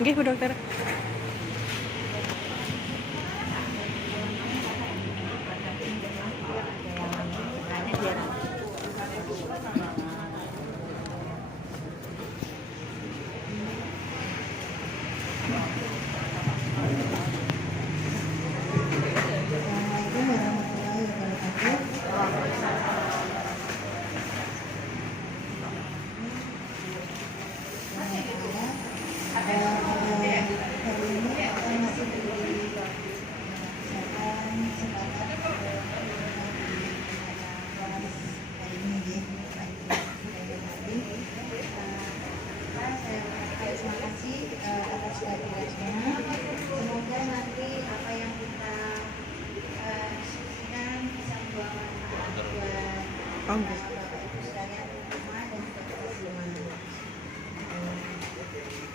Nggih, Bu Dokter. Terima kasih atas kehadirannya. Semoga nanti apa yang kita diskusikan bisa membawa manfaat buat Bapak Ibu sekalian di rumah dan juga kita semua.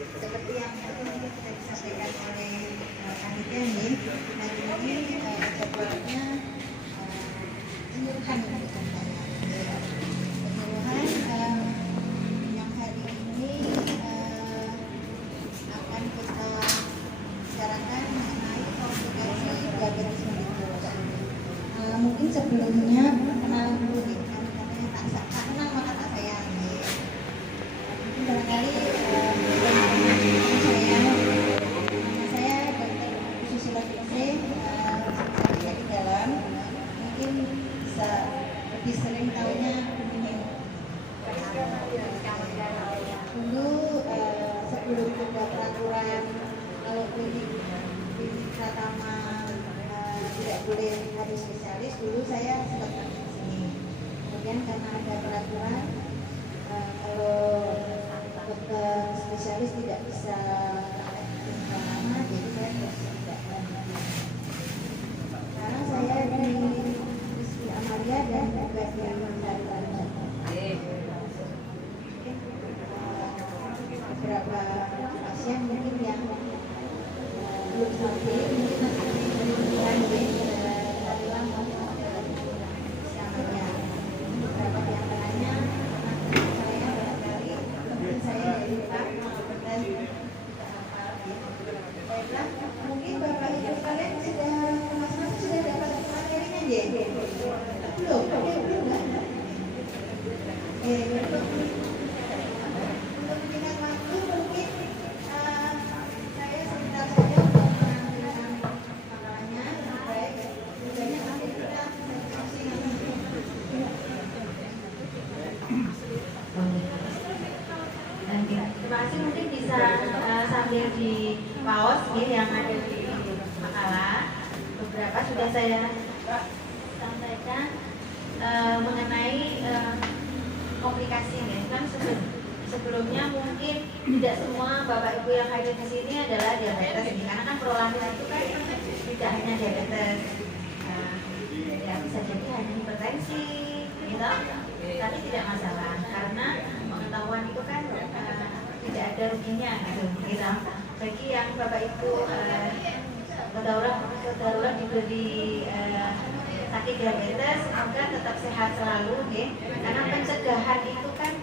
Seperti yang mungkin sudah disampaikan oleh panitia nih, hari ini jadwalnya penyuluhan untuk saya. Penyuluhan yang hari ini akan kita bicarakan mengenai komplikasi diabetes mellitus. Mungkin sebelumnya kenalan dulu nih, katanya tak kenal maka tak sayang. Mungkin barangkali saya Dr. Susilo Fikri, saya di dalam mungkin bisa lebih sering tahunya begini. Dulu sebelum ada peraturan kalau klinik Pratama tidak boleh harus spesialis, dulu saya sempat praktek di sini. Kemudian karena ada peraturan kalau dokter spesialis tidak bisa praktek di Pratama, jadi saya terus tidak lanjut. Sekarang saya di Rizky Amalia dan juga di Mandari Lanjut. Beberapa pasien mungkin yang belum sampai mungkin masih diberikan samanya. Beberapa di antaranya saya barangkali mungkin saya dari Pak dan baiklah, mungkin Bapak Ibu kalian sudah masing-masing sudah dapat materinya ya? Belum enggak? Untuk dengan waktu mungkin saya sebentar saja untuk mengambilkan makalahnya baik tujuannya nanti kita diskusi. Terima kasih, mungkin bisa sambil di pause yang ada di makalah. Beberapa sudah saya sampaikan mengenai komplikasi kan sebelumnya mungkin tidak semua Bapak Ibu yang hadir di sini adalah diabetes karena kan prolamin itu kan tidak hanya diabetes, ya bisa jadi hanya hipertensi gitu, tapi tidak masalah karena pengetahuan itu kan tidak ada ruginya gitu. Bagi yang Bapak Ibu kedarurat diberi sakit diabetes, semoga tetap sehat selalu, karena pencegahan itu kan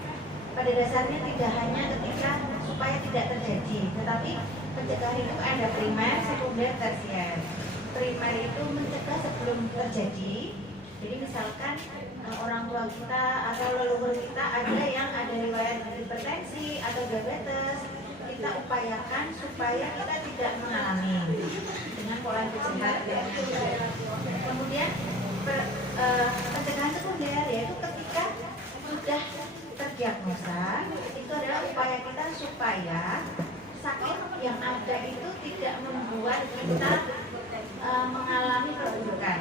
pada dasarnya tidak hanya ketika supaya tidak terjadi, tetapi pencegahan itu ada primer, sekunder, tersier. Primer itu mencegah sebelum terjadi. Jadi misalkan orang tua kita atau leluhur kita ada yang ada riwayat hipertensi atau diabetes, kita upayakan supaya kita tidak mengalami dengan pola hidup sehat. Kemudian pencegahan sekunder yaitu ketika sudah terdiagnosa, itu adalah upaya kita supaya sakit yang ada itu tidak membuat kita mengalami perburukan.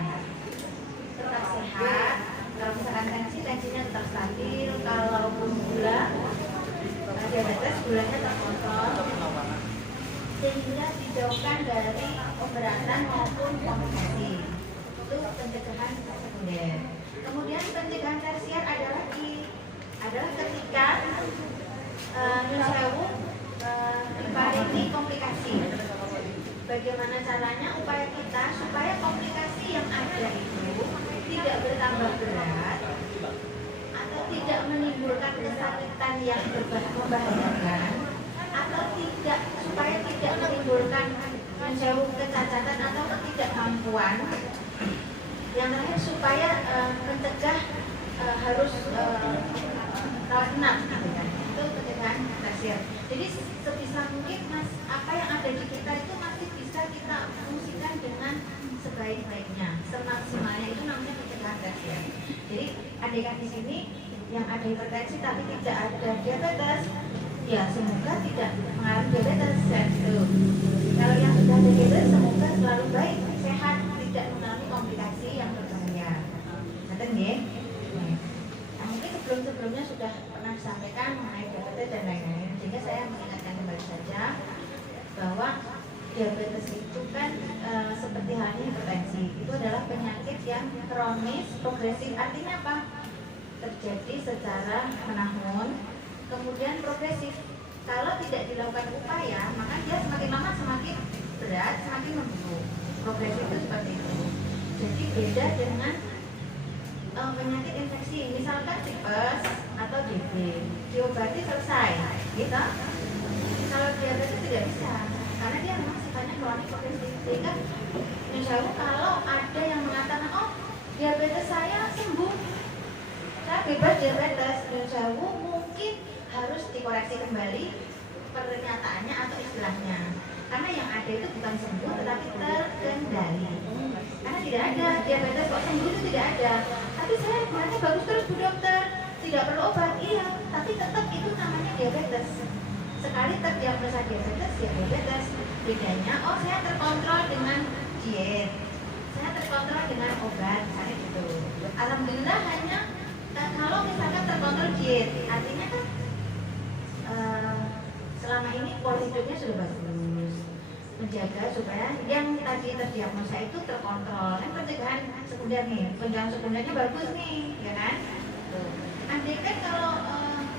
Tetap sehat, kalau misalkan tensinya tetap stabil, kalau gula diabetes gulanya terkontrol, sehingga dijauhkan dari pemberatan maupun komplikasi. Itu pencegahan sekunder. Kemudian pencegahan tersier adalah ketika nyusewu diparingi komplikasi. Bagaimana caranya? Upaya kita supaya komplikasi yang ada itu tidak bertambah berat atau tidak menimbulkan kesakitan yang membahayakan, atau tidak supaya sewu kecacatan atau ketidakmampuan. Yang terakhir supaya mencegah harus rawat inap gitu kan. Itu pencegahan tersier. Jadi sebisa mungkin mas apa yang ada di kita itu masih bisa kita fungsikan dengan sebaik-baiknya, semaksimalnya, itu namanya pencegahan tersier. Jadi andaikan di sini yang ada hipertensi tapi tidak ada diabetes, ya semoga tidak mengalami diabetes gitu. Kalau yang sudah ada diabetes semoga selalu baik, sehat, tidak mengalami komplikasi yang berbahaya. Ngerti nggih? Nah, mungkin sebelumnya sudah pernah disampaikan mengenai diabetes dan lain-lain, sehingga saya mengingatkan kembali saja bahwa diabetes itu kan seperti halnya hipertensi, itu adalah penyakit yang kronis, progresif. Artinya apa? Terjadi secara menahun, kemudian progresif. Kalau tidak dilakukan upaya, maka dia semakin lama semakin berat, semakin memburuk. Progresif itu seperti itu. Jadi beda dengan penyakit infeksi, misalkan tipes atau DB, diobati selesai, gitu. Kalau diabetes tidak bisa, karena dia memang sifatnya kronik progresif. Sehingga insya Allah kalau ada yang mengatakan, oh diabetes saya sembuh, saya bebas diabetes, insya Allah mungkin harus dikoreksi kembali pernyataannya atau istilahnya. Karena yang ada itu bukan sembuh tetapi terkendali. Karena tidak ada diabetes kok sembuh, itu tidak ada. Tapi saya gulanya bagus terus Bu Dokter, tidak perlu obat, iya, tapi tetap itu namanya diabetes. Sekali terdiagnosa diabetes, ya diabetes. Bedanya, oh saya terkontrol dengan diet, saya terkontrol dengan obat, misalnya gitu. Alhamdulillah hanya kalau misalkan terkontrol diet, artinya kan selama ini pola hidupnya sudah bagus, menjaga supaya yang tadi terdiagnosa itu terkontrol. Kan pencegahan sekunder nih, pencegahan sekundernya bagus nih, ya kan? Andai kan kalau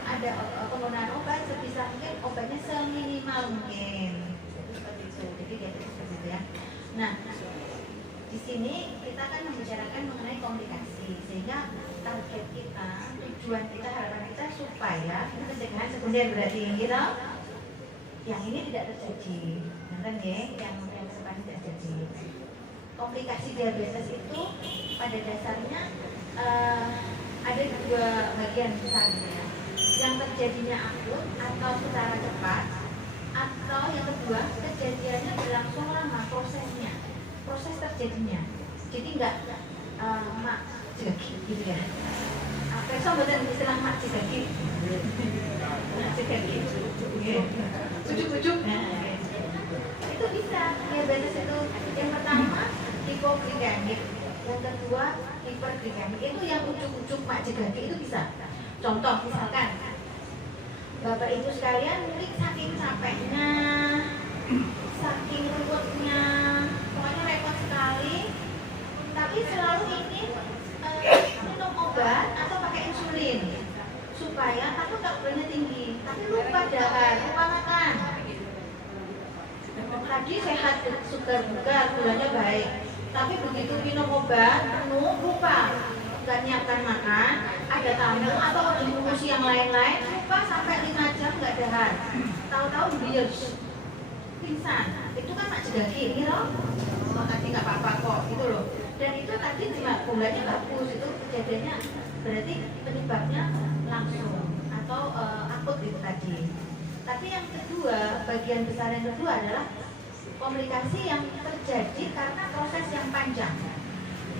ada penggunaan obat, sebisa mungkin obatnya seminimal mungkin. Seperti itu. Jadi diabetes seperti itu ya. Nah, di sini kita akan membicarakan mengenai komplikasi, sehingga target kita, tujuan kita, harapan kita supaya pencegahan sekunder berarti gitu, yang ini tidak terjadi, nanti ya, yang depan tidak terjadi. Komplikasi diabetes itu pada dasarnya ada dua bagian besarnya, yang terjadinya akut atau secara cepat, atau yang kedua kejadiannya berlangsung lama proses terjadinya. Jadi enggak mak jegi gitu ya. Besok betul istilah mak jegi. Ujuk-ujuk. Itu bisa diabetes itu. Yang pertama hipoglikemik, yang kedua hiperglikemik. Itu yang ujuk-ujuk mak jegi itu bisa. Contoh misalkan Bapak Ibu sekalian mungkin saking capeknya, saking ruwetnya, pokoknya repot sekali, tapi selalu ingin minum obat atau pakai insulin supaya takut gulanya tinggi, tapi lupa dahar, lupa makan. Tadi sehat, sugar bugar, gulanya baik, tapi begitu minum obat penuh lupa, nggak nyiapkan makan, ada tamu atau emosi yang lain-lain, lupa sampai 5 jam nggak dahar, tahu-tahu biar pingsan. Itu kan mak jegagi ini loh, tadi nggak apa-apa kok gitu loh. Dan itu tadi gulanya bagus, itu kejadiannya berarti penyebabnya langsung atau akut itu tadi. Tapi yang kedua, bagian besar yang kedua adalah komplikasi yang terjadi karena proses yang panjang.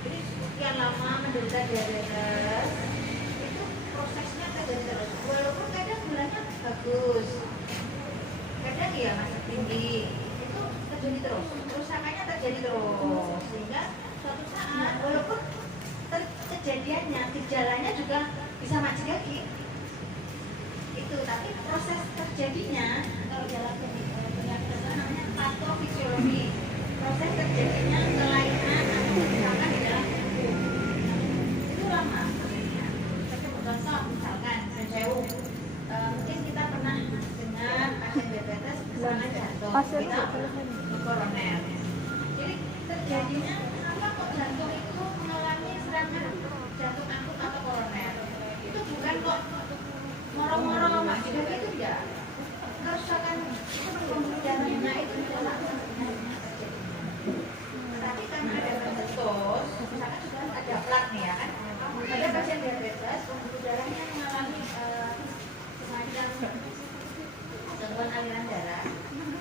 Jadi sekian lama menderita diabetes, itu prosesnya terjadi terus. Walaupun kadang gulanya bagus, kadang ya masih tinggi, itu terjadi terus. Kerusakannya terjadi terus, sehingga suatu saat walaupun kejadiannya, gejalanya juga bisa mati lagi. Itu, tapi proses terjadinya kalau dalam penyakit namanya patofisiologi, proses terjadinya kelainan atau misalkan di dalam tubuh itu lama. Contoh misalkan sewu, mungkin kita pernah dengar pasien diabetes serangan jantung, kita koroner. Jadi terjadinya apa kok jantung itu mengalami serangan jantung akut atau koroner? Itu bukan kok moro-moro mak juga itu enggak. Kerusakan pembuluh darahnya itu adalah aliran darah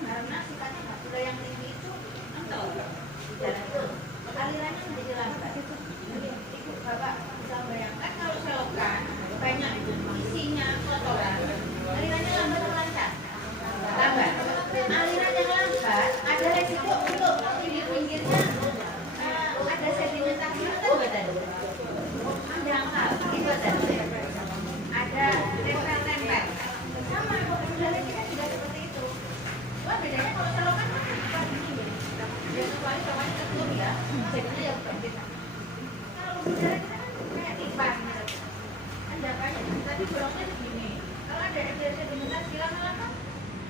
karena sifatnya nggak gula yang tinggi itu kental di darah itu alirannya menjadi lambat. Ibu bapak bisa bayangkan kalau selokan banyak isinya kotoran, alirannya lambat atau lancar? Lambat. Aliran yang lambat ada resiko untuk pinggir-pinggirnya ada sedimentasi itu badan. Dangkal itu badan. Ada tempel-tempel. Sama udara kita juga seperti itu. Cuma bedanya kalau selokan bukan begini. Dia kecuali selokannya ketutup ya, jadinya ya berbeda. Kalau udara kita kan kayak tipan. Endapannya tadi bolongnya begini. Kalau ada sedimentasi lama-lama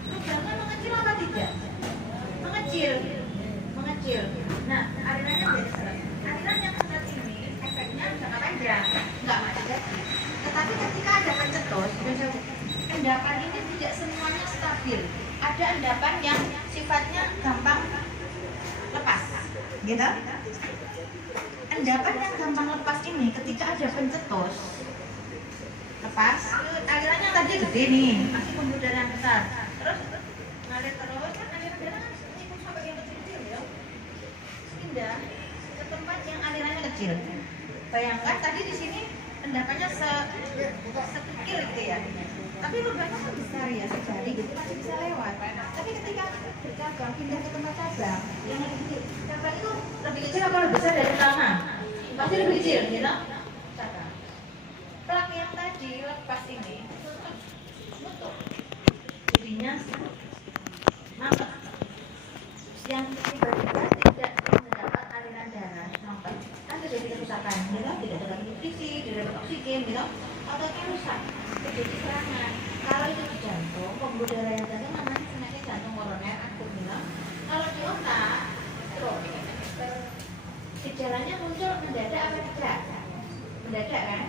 lubangnya mengecil apa tidak? Mengecil. Nah, alirannya beda. Aliran yang seperti ini efeknya jangka panjang, nggak mati lagi. Tetapi ketika ada pencetus, endapan ini tidak semuanya stabil. Ada endapan yang sifatnya gampang lepas, gitu? Endapan yang gampang lepas ini ketika ada pencetus lepas, alirannya tadi gede nih, masih pembuluh darah yang besar. Terus ngalir terus kan aliran darah kan ikut sampai yang kecil ya. Pindah ke tempat yang alirannya kecil. Bayangkan tadi di sini endapannya sekecil gitu ya. Tapi lubangnya kan besar ya, sejari gitu masih bisa lewat. Tapi ketika bercabang pindah ke tempat cabang yang lebih kecil, cabang itu lebih kecil apa lebih besar dari tanah? Pasti lebih kecil, gitu. Cabang. Plak yang tadi lepas ini nutup. Jadinya mampet. Yang tiba-tiba tidak mendapat aliran darah, mampet. Kan terjadi kerusakan, gitu. Tidak dapat nutrisi, tidak dapat oksigen, gitu. Ototnya rusak, terjadi serangan. Kalau itu di jantung, pembuluh darah yang tadi namanya penyakit jantung koroner akut, gitu. Kalau di otak, stroke. Gejalanya muncul mendadak apa tidak? Mendadak kan?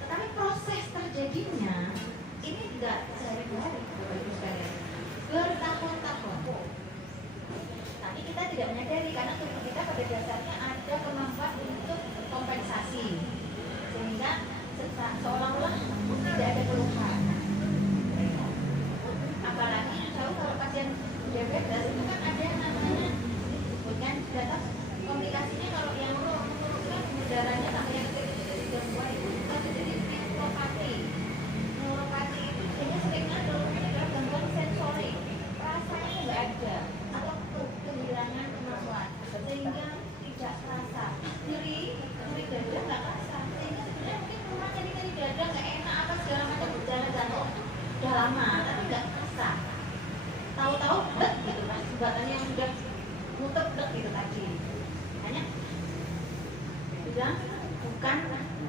Tetapi proses terjadinya ini enggak sehari-hari, bertahun-tahun. Tapi kita tidak menyadari karena tubuh kita pada dasarnya ada kemampuan untuk kompensasi, sehingga seolah-olah tidak ada keluhan. Apalagi jauh kalau pasien diabetes itu kan ada yang namanya bukan data komplikasinya kalau yang menurunkan darahnya sampai yang kecil-kecil gangguan itu terjadi neuropati. Neuropati itu biasanya seringnya adalah gangguan sensori, rasanya nggak ada atau kehilangan kemampuan sehingga tidak terasa nyeri dada nggak terasa sehingga sebenarnya mungkin rumah nyeri dada nggak enak apa segala macam gejala jantung udah lama tapi nggak terasa. Tahu-tahu gitu pas jembatannya yang sudah nutup gitu tadi. Hanya bilang bukan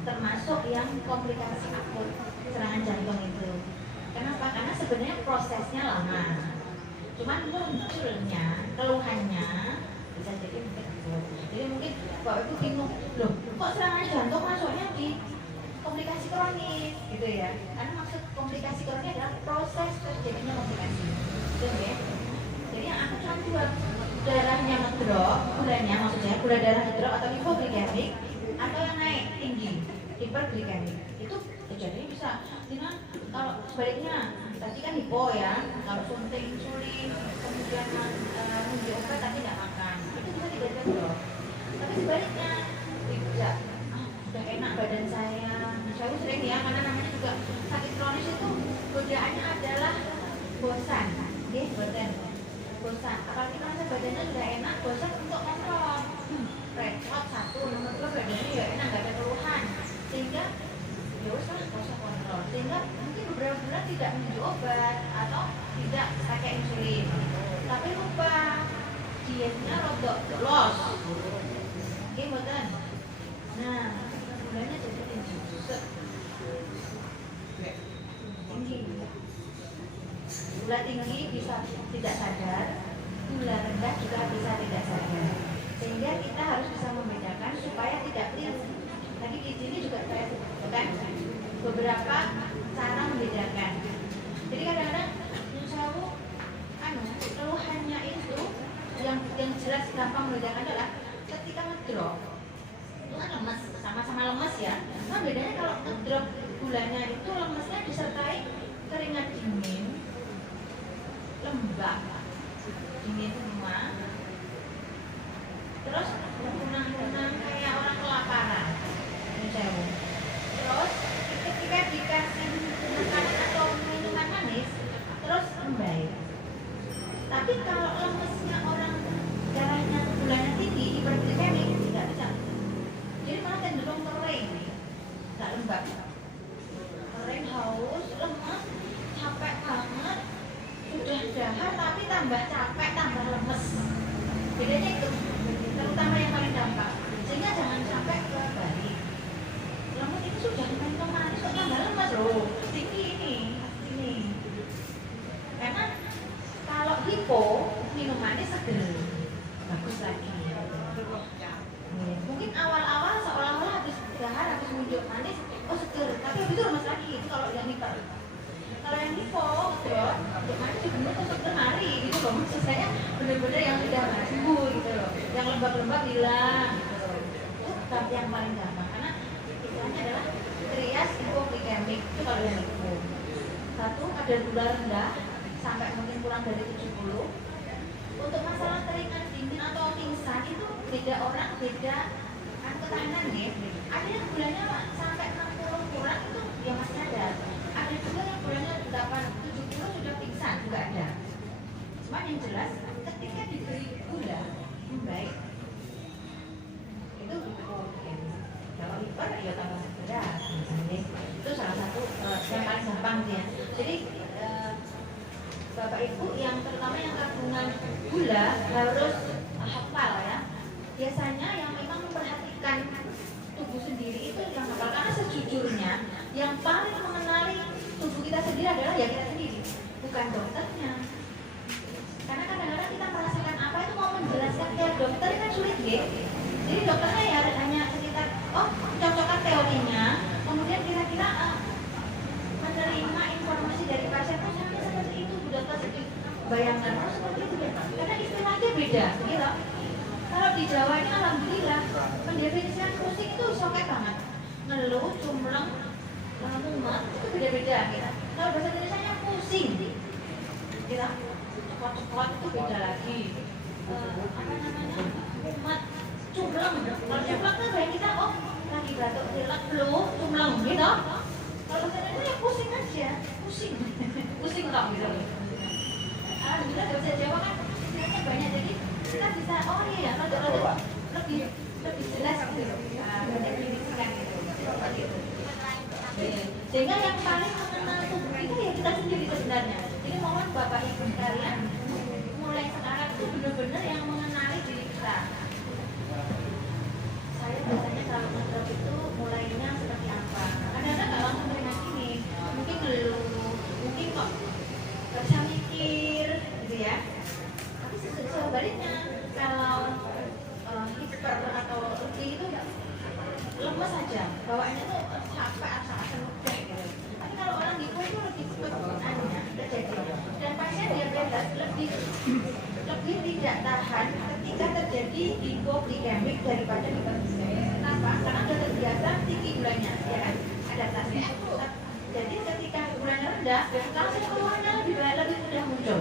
termasuk yang komplikasi akut serangan jantung itu. Kenapa? Karena sebenarnya prosesnya lama. Cuman munculnya, keluhannya bisa jadi mungkin akut. Jadi mungkin Bapak Ibu bingung, loh kok serangan jantung masuknya di komplikasi kronis gitu ya. Karena maksud komplikasi kronis adalah proses terjadinya komplikasi. Gitu ya. Jadi yang akut cuma dua, darahnya ngedrop, gulanya maksudnya gula darah ngedrop atau hipoglikemik, atau yang naik tinggi hiperglikemik. Itu terjadi bisa dengan kalau sebaliknya tadi kan hipo ya, kalau suntik insulin kemudian mengunjungi obat tapi tidak makan itu bisa tidak drop. Tapi sebaliknya tidak, sudah enak badan saya sering ya, karena namanya juga sakit kronis itu godaannya adalah bosan, bosan. Apalagi merasa badannya sudah enak, bosan untuk kontrol. Repot satu, nomor dua badannya ya enak, gak ada keluhan, sehingga ya usah usah kontrol, sehingga mungkin beberapa bulan tidak minum obat atau tidak pakai insulin, tapi lupa dietnya rodok los, oke betul. Nah gulanya jadi tinggi, gula tinggi bisa tidak sadar, gula rendah juga bisa tidak sadar. Sehingga kita harus bisa membedakan supaya tidak keliru. Tadi di sini juga saya sebutkan beberapa cara membedakan. Jadi kadang-kadang keluhannya itu yang jelas gampang membedakan adalah ketika ngedrop itu kan lemes, sama-sama lemes ya. Nah bedanya kalau ngedrop gulanya itu lemesnya disertai keringat dingin, lembab, dingin semua, terus kunang-kunang kayak orang kelaparan, terus ketika dikasih makanan atau minuman manis, terus membaik. Tapi kalau lemesnya orang darahnya gulanya tinggi, hiperglikemik, tidak bisa. Jadi malah cenderung kering, nggak lembab, kering, haus, lemes, capek banget, sudah dahar tapi tambah capek, tambah lemes. Bedanya itu, terutama yang paling dampak. Sehingga jangan sampai kebalik. Lemes itu sudah minum manis kok tambah lemes loh, tinggi ini. Karena kalau hipo minum manis seger, bagus lagi. Mungkin awal-awal seolah-olah habis dahar, habis minum manis, oh seger, tapi habis itu lemes lagi. Itu kalau yang hiper. Kalau yang hipo, betul, minum manis juga tuh seger hari gitu loh. Maksud saya benar-benar yang sudah sembuh gitu loh, yang lembab-lembab hilang gitu loh. Itu yang paling gampang karena istilahnya adalah trias hipoglikemik. Itu kalau yang hipo. Satu, ada gula rendah sampai mungkin kurang dari 70. Untuk masalah keringat dingin atau pingsan itu beda orang, beda ketahanan ya. Ada yang gulanya sampai 60 kurang itu ya masih ada. Ada juga yang gulanya 70 sudah pingsan, juga ada. Cuma yang jelas ketika diberi gula baik itu kalau hiper ya tambah berat. Itu salah satu yang paling gampang ya. Jadi Bapak Ibu yang terutama yang kandungan gula harus hafal ya. Biasanya yang memang memperhatikan tubuh sendiri itu yang hafal, karena sejujurnya yang paling mengenali tubuh kita sendiri adalah ya kita sendiri, bukan dokternya. Karena kadang-kadang kita merasakan apa itu mau menjelaskan ke dokter kan sulit ya. Jadi dokternya ya hanya sekitar cocokan teorinya, kemudian kira-kira menerima informasi dari pasien itu seperti itu, Bu Dokter, bayangkan seperti itu ya. Karena istilahnya beda gitu. Kalau di Jawa ini alhamdulillah pendefinisian pusing itu soke banget, ngeluh, cumleng, mumet itu beda-beda gitu. Kalau bahasa Indonesianya pusing gitu, cekot-cekot itu beda lagi. Apa namanya, mumet, cumleng. Kalau cumleng kan kayak kita lagi batuk pilek, flu, cumleng gitu. Kalau bahasa Indonesia ya pusing aja, pusing kok gitu. Alhamdulillah bahasa Jawa kan istilahnya banyak, jadi kita bisa iya rada-rada lebih jelas gitu, mendefinisikan gitu. Sehingga yang paling mengenal tubuh kita ya kita sendiri sebenarnya. Jadi mohon Bapak Ibu sekalian mulai sekarang itu benar-benar yang mengenali diri kita. Saya biasanya kalau ngedrap itu mulainya seperti apa? Kadang-kadang nggak langsung terima gini, mungkin dulu, mungkin kok nggak bisa mikir gitu ya. Tapi sebaliknya kalau hiper atau lebih itu lemes saja, bawaannya tuh capek asal-asal udah gitu. Tapi kalau orang hipo itu lebih cepat terjadi. Dan pasien diabetes lebih tidak tahan ketika terjadi hipoglikemik daripada hiperglikemik. Kenapa? Karena sudah terbiasa tinggi gulanya, ya kan? Adaptasi. Jadi ketika gulanya rendah, langsung keluarnya lebih mudah muncul.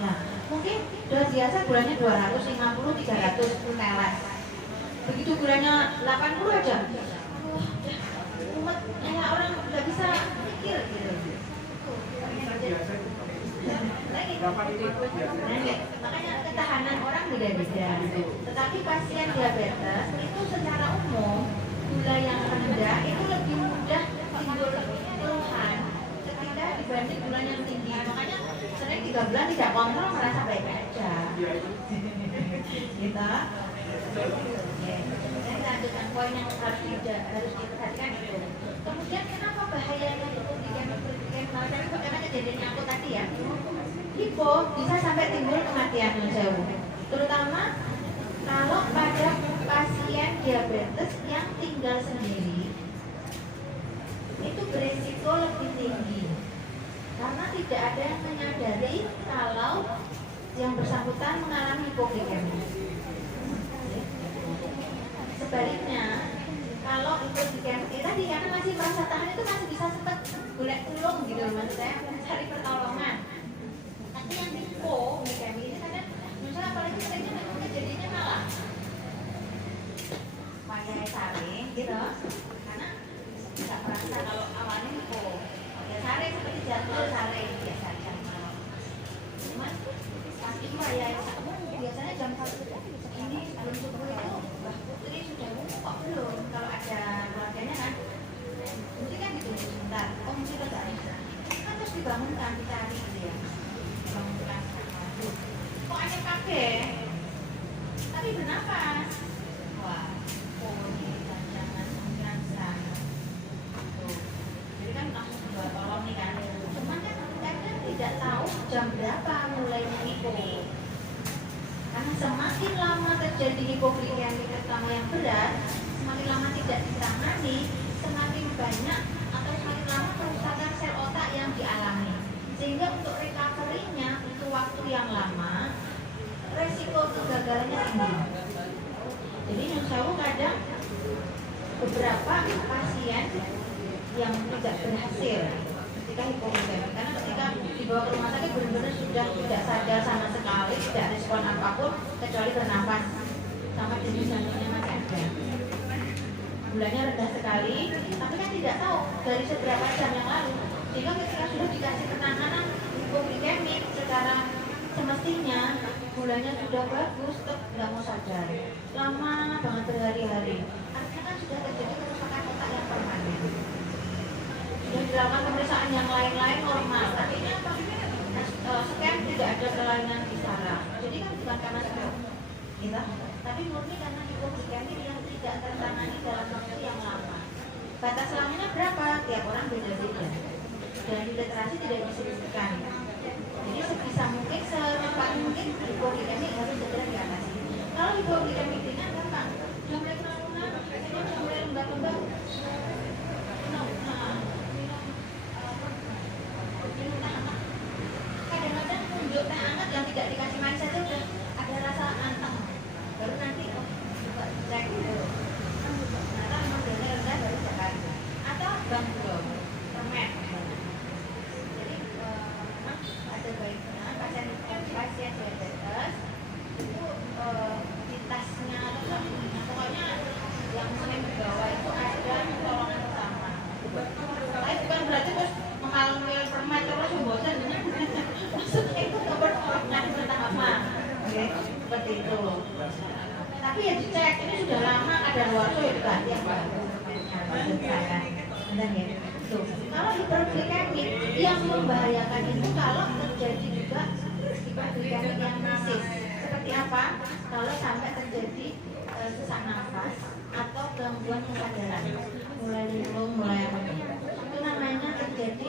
Nah, mungkin sudah biasa gulanya 250, 300 teles. Begitu gulanya 80 aja, umat kayak orang nggak bisa mikir gitu. Makanya ketahanan orang beda-beda. Tetapi pasien diabetes itu secara umum gula yang rendah itu lebih mudah timbul keluhan ketika dibanding gula yang tinggi. Makanya sering 3 bulan tidak kontrol merasa baik-baik aja. Gitu. Saya lanjutkan poin yang harus diperhatikan itu. Kemudian kenapa bahayanya hipoglikemik? Karena kejadiannya aku tadi ya, hipo bisa sampai timbul kematian menjauh, terutama kalau pada pasien diabetes yang tinggal sendiri itu berisiko lebih tinggi karena tidak ada yang menyadari kalau yang bersangkutan mengalami hipoglikemia. Sebaliknya, kalau hipoglikemia tadi karena masih merasa tahan itu masih bisa sempat golek tulung gitu, maksud saya mencari pertolongan. saya biasanya jam 1 ini sebelum subuh itu Mbak Putri sudah kok belum, kalau ada keluarganya kan mungkin kan gitu sebentar, oh mungkin lo gak bisa kan terus dibangunkan, dicari gitu ya, dibangunkan kok aneh kabeh tapi bernafas. Wah, oh ini jangan kemungkinan besar tuh. Jadi kan langsung coba tolong nih kan, cuman kan kadang tidak tahu jam berapa mulainya hipo, karena semakin lama terjadi hipoglikemik terutama yang berat, semakin lama tidak ditangani, semakin banyak atau semakin lama kerusakan sel otak yang dialami, sehingga untuk recovery-nya butuh waktu yang lama, resiko kegagalannya tinggi. Jadi yang saya kadang beberapa pasien yang tidak berhasil ketika hipoglikemik, karena ketika dibawa ke rumah sakit benar-benar sudah tidak sadar sama sekali, tidak respon apapun kecuali bernafas sama denyut jantungnya masih ada, gulanya rendah sekali, tapi kan tidak tahu dari seberapa jam yang lalu, sehingga ketika sudah dikasih penanganan hipoglikemik secara semestinya gulanya sudah bagus, tetap tidak mau sadar, lama banget berhari-hari, artinya kan sudah terjadi kerusakan otak yang permanen. Sudah dilakukan pemeriksaan yang lain-lain normal, artinya apa? Scan tidak ada kelainan di saraf, jadi kan bukan karena stroke, gitu. Tapi murni karena hipoglikemik yang tidak tertangani dalam waktu yang lama. Batas lamanya berapa? Tiap orang beda-beda, dan di literasi tidak disebutkan. Jadi sebisa mungkin, secepat mungkin hipoglikemik harus segera diatasi. Kalau hipoglikemik ringan gampang, sudah mulai kenalunan, sudah mulai lembab-lembab, kadang-kadang tunjuk teh hangat yang tidak dikasih manis saja udah ada rasa anteng, baru nanti coba cek dulu, ternyata memang gulanya rendah baru cek, atau bangkrut, permen. Jadi memang ada baiknya pasien diabetes itu di tasnya atau pokoknya yang sering dibawa itu ada pertolongan utama. Tapi bukan berarti terus mengalami permen terus bosan. Maksudnya itu pertolongan pertama, oke, seperti itu. Tapi ya dicek, ini sudah lama ada luar ya diganti yang baru. Maksud saya, benar ya. Tuh, kalau hiperglikemik yang membahayakan itu kalau terjadi juga hiperglikemik yang masif. Seperti apa? Kalau sampai terjadi sesak nafas atau gangguan kesadaran, mulai linglung, mulai apa, itu namanya terjadi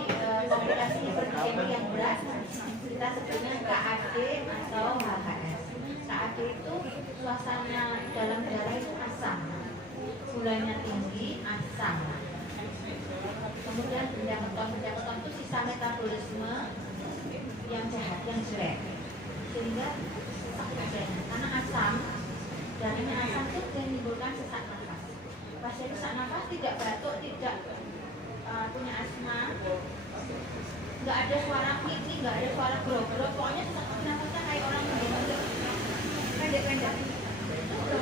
komplikasi hiperglikemik yang berat. Kita sebutnya KAD atau HHS. KAD itu suasana dalam darah itu asam, gulanya tinggi, asam. Kemudian benda keton itu sisa metabolisme yang jahat, yang jelek, sehingga sesak nafas. Karena asam, darahnya asam itu menimbulkan sesak nafas. Pasien sesak nafas tidak batuk, tidak punya asma, nggak ada suara kiki, nggak ada suara grog-grog, pokoknya sesak nafasnya kayak orang pendek-pendek. Itu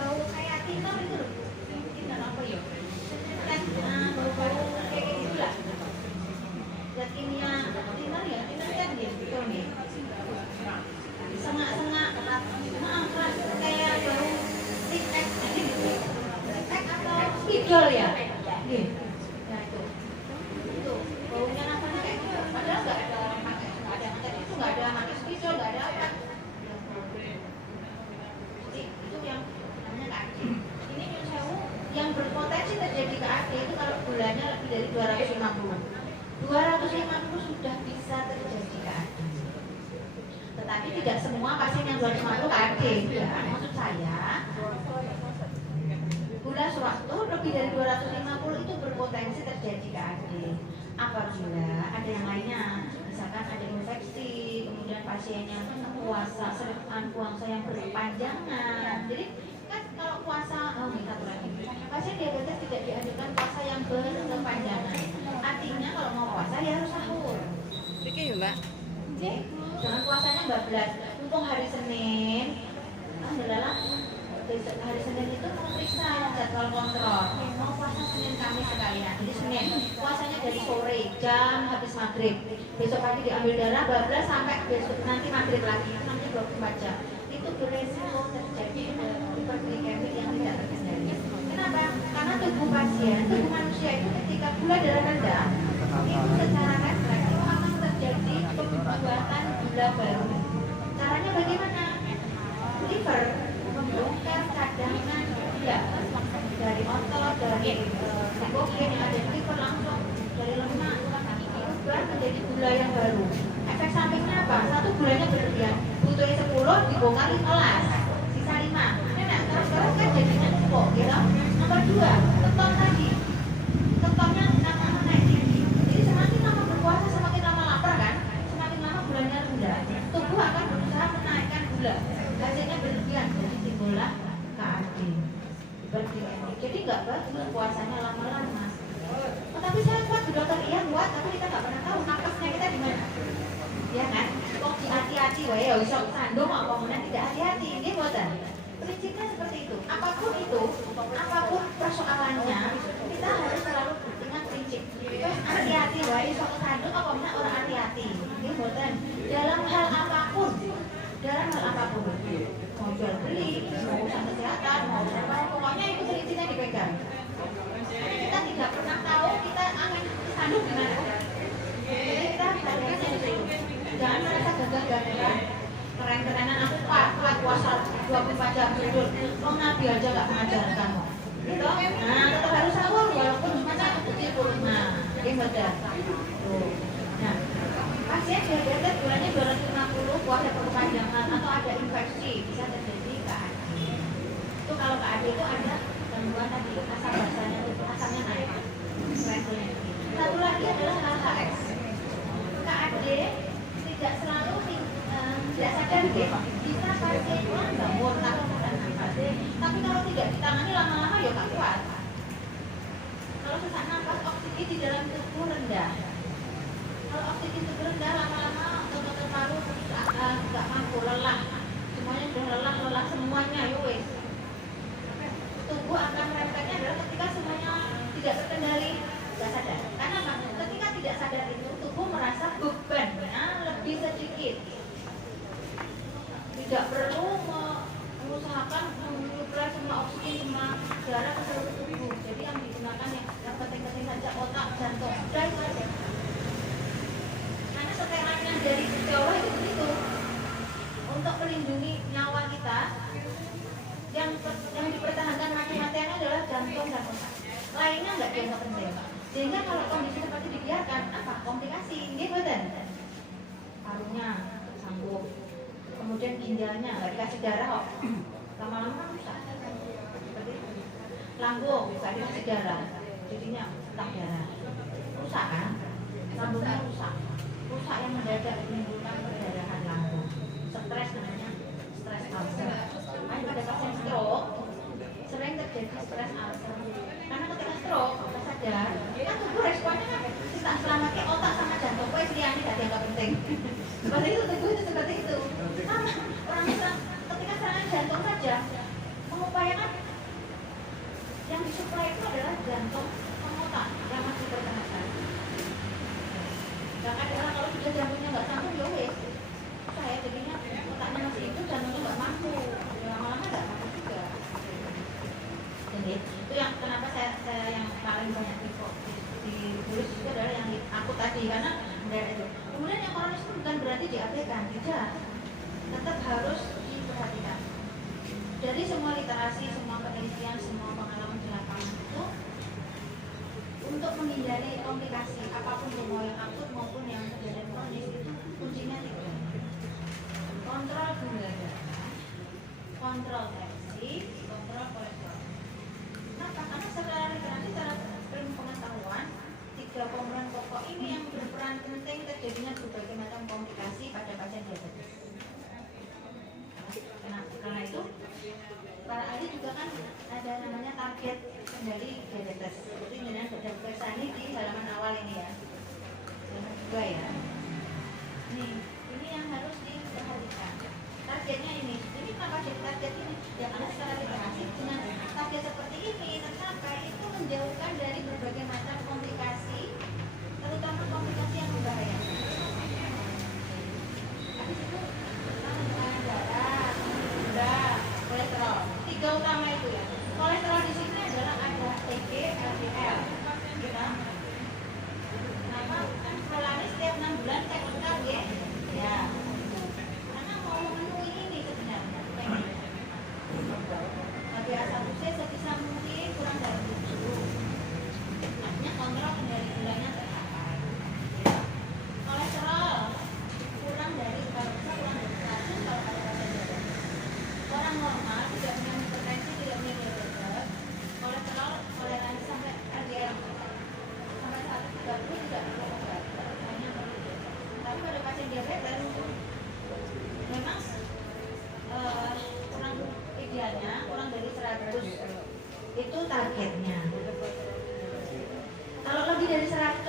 bau kayak tinor itu loh, tinor apa ya? Bau-bau kayak gitu lah. Zat kimia tinor ya, tinor kan dia betul nih. Sengak-sengak, kayak bau tic-tac gitu. Tic-tac atau spidol ya? Nih. Nah itu baunya namanya kayak gitu. Padahal nggak ada itu, nggak ada pakai spidol, nggak ada apa. Jadi itu yang namanya KAD. Ini nyun sewu yang berpotensi terjadi KAD itu kalau gulanya lebih dari 250. 250 sudah bisa terjadi KAD. Tetapi tidak semua pasien yang 250 KAD ya. Maksud saya gula sewaktu lebih dari 250 itu berpotensi terjadi KAD. Apabila ada yang lainnya, misalkan ada infeksi, kemudian pasiennya puasa, puasa yang berkepanjangan. Jadi kan kalau puasa, satu lagi, pasien diabetes tidak dianjurkan puasa yang berkepanjangan. Artinya kalau mau puasa ya harus sahur. Oke ya Mbak. Jangan puasanya bablas. Mumpung hari Senin, alhamdulillah besok hari Senin itu mau periksa jadwal kontrol, mau puasa Senin Kamis sekalian. Jadi Senin puasanya dari sore jam habis maghrib, besok pagi diambil darah bablas sampai besok nanti maghrib lagi, itu namanya 24 jam. Itu beresiko terjadi hiperglikemik yang tidak terkendali. Kenapa? Karena tubuh pasien, tubuh manusia itu ketika gula darah rendah, itu secara refleks itu akan terjadi pembuatan gula baru. Caranya bagaimana? Liver membongkar cadangan gula dari otot, dari glikogen yang ada di liver langsung dari lemak diubah menjadi gula yang baru. Efek sampingnya apa? Satu, gulanya berlebihan, butuhnya 10 dibongkar 15, sisa 5. Nah, terus kan jadinya tumpuk, gitu. Nomor 2, keton tadi, ketonnya lama-lama naik tinggi. Jadi semakin lama berpuasa semakin lama lapar kan, semakin lama gulanya rendah. Tubuh akan berusaha menaikkan gula, hasilnya berlebihan, jadi timbullah KAD. Jadi nggak bagus puasanya lama-lama. Tapi saya kuat, Bu Dokter, iya kuat, tapi kita nggak pernah tahu napasnya kita di mana. Ya kan? Kok hati-hati, wah ya bisa sandung apa kemudian tidak hati-hati, ini boten. Prinsipnya seperti itu. Apapun itu, apapun persoalannya, kita harus selalu ingat prinsip. Terus hati-hati, wah ya bisa sandung apa kemudian orang hati-hati, ini boten. Dalam hal apapun, mau jual beli, mau urusan kesehatan, mau apa, pokoknya itu prinsipnya dipegang. Kita tidak pernah tahu kita akan sandung di mana. Jadi kita hati-hati di situ. Jangan merasa gagah-gagahan, keren-kerenan aku kuat puasa 24 jam tidur. Oh, Nabi aja gak mengajarkan kamu. Gitu? Nah, tetap harus sahur walaupun cuma 1 butir pun. Nah, ini betul. Nah, pasien diabetes gulanya 250, puasa berkepanjangan atau ada infeksi, bisa terjadi KAD. Itu kalau KAD itu ada gangguan tadi asam basahnya itu asamnya naik. Satu lagi adalah LHX. KAD tidak selalu tidak sadar deh. Bisa pasiennya bangun tapi kalau tidak ditangani lama-lama ya gak kuat. Kalau sesak nafas, oksigen di dalam tubuh rendah. Kalau oksigen tubuh rendah lama-lama otot paru nggak mampu, lelah. Semuanya sudah lelah semuanya, yowes. Tubuh akan refleksnya adalah ketika semuanya tidak terkendali, tidak sadar. Karena apa? Ketika tidak sadar itu tubuh merasa bebannya lebih sedikit. Tidak perlu mengusahakan menyuplai semua oksigen, semua darah ke seluruh tubuh. Jadi yang digunakan yang penting-penting saja otak, jantung, dan itu saja. Karena setelannya dari Jawa itu untuk melindungi nyawa kita, yang dipertahankan mati-matiannya adalah jantung dan otak. Lainnya nggak dianggap penting. Sehingga kalau kondisi seperti dibiarkan, apa? Komplikasi, gitu kan? Parunya sanggup. Kemudian ginjalnya nggak dikasih darah kok, lama-lama rusak. Seperti itu. Lambung nggak dikasih darah, jadinya tak darah, rusak kan? Lambungnya rusak yang mendadak menimbulkan perdarahan lambung. Stres namanya, stres ulcer. Makanya pada pasien stroke sering terjadi stres ulcer. Karena ketika stroke kita sadar, kan tubuh responnya kan kita selamatkan otak sama jantung, kok liyane tidak dianggap penting. Seperti itu, tubuh itu seperti itu. Sama orang Islam ketika serangan jantung saja mengupayakan yang disuplai itu adalah jantung sama otak yang masih bertenaga. Bahkan orang kalau sudah jantungnya nggak sanggup, ya wes, saya jadinya otaknya masih itu, jantungnya nggak mampu, lama-lama nggak mampu juga. Jadi itu yang kenapa saya yang paling banyak ditulis itu adalah yang aku tadi, karena mendadak itu. Kemudian yang kronis itu bukan berarti diabaikan, tidak, tetap harus diperhatikan. Dari semua literasi, semua penelitian, semua pengalaman di lapangan itu, untuk menghindari komplikasi apapun mau yang akut maupun yang kejadian kronis itu kuncinya 3. Kontrol gula darah, kontrol tensi, kontrol kolesterol. Kenapa? Karena secara literasi, secara ilmu pengetahuan, 3 komponen pokok ini yang berperan penting terjadinya berbagai macam komplikasi pada pasien diabetes. Karena itu, para ahli juga kan ada namanya target kendali diabetes. Jadi dengan ada periksa ini di halaman awal ini ya, halaman 2 ya. Ini yang harus diperhatikan. Targetnya ini kenapa jadi target ini? Ya karena secara literasi Itu targetnya. Kalau lebih dari 100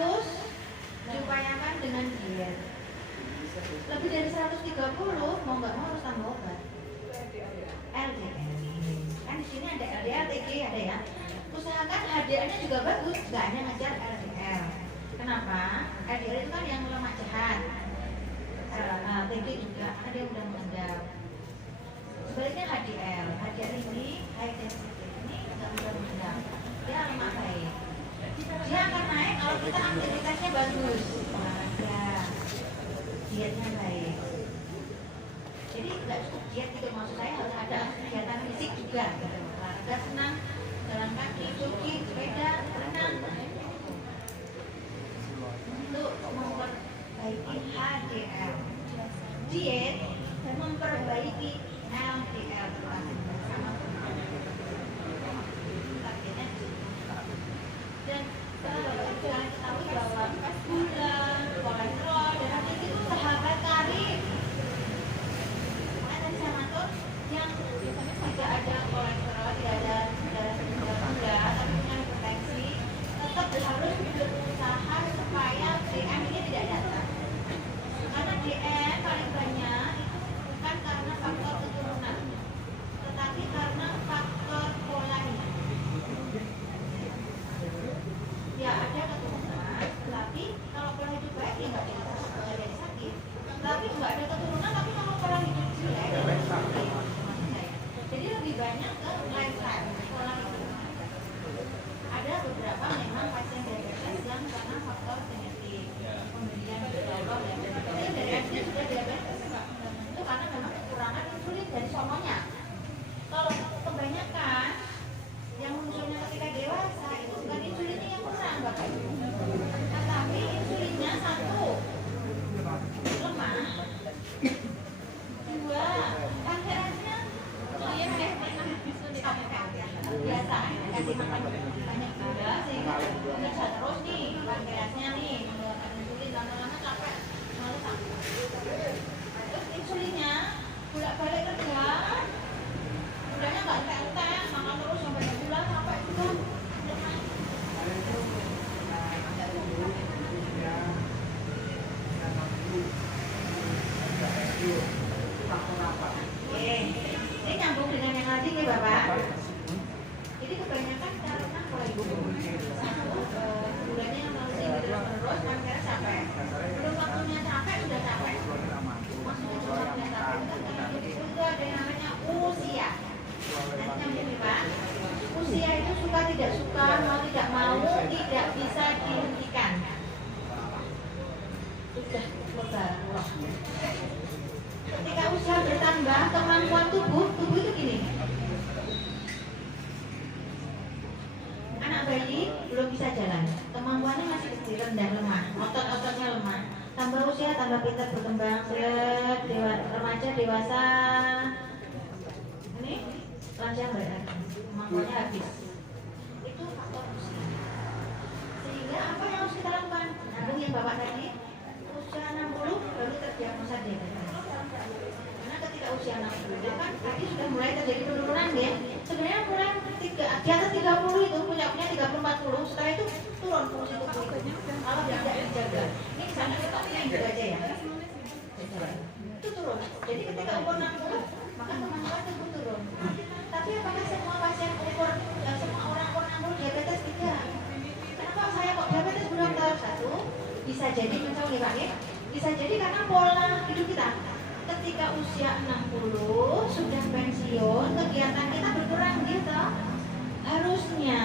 diupayakan dengan diet. Lebih dari 130 mau nggak mau harus tambah obat. LDL. Kan di sini ada LDL, TG ada ya. Usahakan HDL-nya juga bagus, nggak hanya ngejar LDL. Kenapa? LDL itu kan yang lemak jahat. TG juga ada yang udah mengendap. Sebaliknya HDL ini high density ini nggak mudah mengendap. Dia lemak baik. Dia akan naik kalau kita aktivitasnya bagus, olahraga, dietnya baik. Jadi nggak cukup diet gitu, maksud saya harus ada kegiatan fisik juga, gitu. Olahraga senang, jalan kaki, jogging, sepeda, renang. Untuk memperbaiki HDL, diet dan memperbaiki LDL sama targetnya. Dan Bapak jangan ketahui bahwa gula, kolesterol, dan itu sahabat karib. Tadi saya matur yang tidak ada kolesterol, tidak ada gula, tapi punya hipertensi, tetap harus berusaha supaya DM ini tidak datang. Karena DM paling banyak itu bukan karena faktor keturunan, tetapi karena faktor pola hidup. Ya ada keturunan, tapi kalau pola hidup baik ya nggak jadi sakit. Tapi nggak ada keturunan, tapi kalau pola hidup jelek ya jadi sakit. Jadi lebih banyak ke lifestyle, pola hidup. Ada beberapa memang pasien diabetes yang karena faktor genetik, kemudian berdoa dan dari SD sudah diabetes itu karena memang kekurangan insulin dari sononya. Kalau kebanyakan yang munculnya ketika dewasa itu bukan insulinnya yang kurang Bapak Ibu, tetapi insulinnya satu lemah, dua pankreasnya biasa kasih makan banyak gula sehingga bisa terus nih pankreasnya nih mengeluarkan insulin, lama-lama capek malu sakit. Terus insulinnya bolak-balik kerja, gulanya nggak entek-entek, makan terus sampai gula capek juga. Ini nyambung dengan yang tadi nih Bapak. Jadi kebanyakan karena pola hidup gulanya yang terus terus pankreas capek. Belum waktunya capek sudah capek. Maksudnya waktunya capek itu ada yang namanya usia. Nanti yang Pak, usia itu suka tidak suka, mau tidak mau, tidak bisa dihentikan. Sudah berubah. Ketika usia bertambah, kemampuan tubuh itu gini. Anak bayi belum bisa jalan, kemampuannya masih kecil, rendah, lemah, otot-ototnya lemah. Tambah usia, tambah pintar berkembang, remaja, dewasa. Ini lancar berat, kemampuannya habis. Itu faktor usia. Sehingga apa yang harus kita lakukan? Nah, yang Bapak tadi, usia 60 baru terdiagnosa diabetes. Karena ketika usia 60 kan tadi sudah mulai terjadi penurunan ya. Sebenarnya mulai di atas 30 itu punya 30-40, setelah itu turun fungsi tubuh itu. Kalau tidak dijaga, ini misalnya kita yang jaga aja ya. Itu turun. Jadi ketika umur 60 maka kemampuan tubuh turun. Tapi apakah semua pasien semua orang umur 60 diabetes? Tidak. Kenapa saya kok diabetes Bu Dokter? Satu, bisa jadi misalnya Pak ya. Bisa jadi karena pola hidup kita. Ketika usia 60 sudah pensiun, kegiatan kita berkurang gitu. Harusnya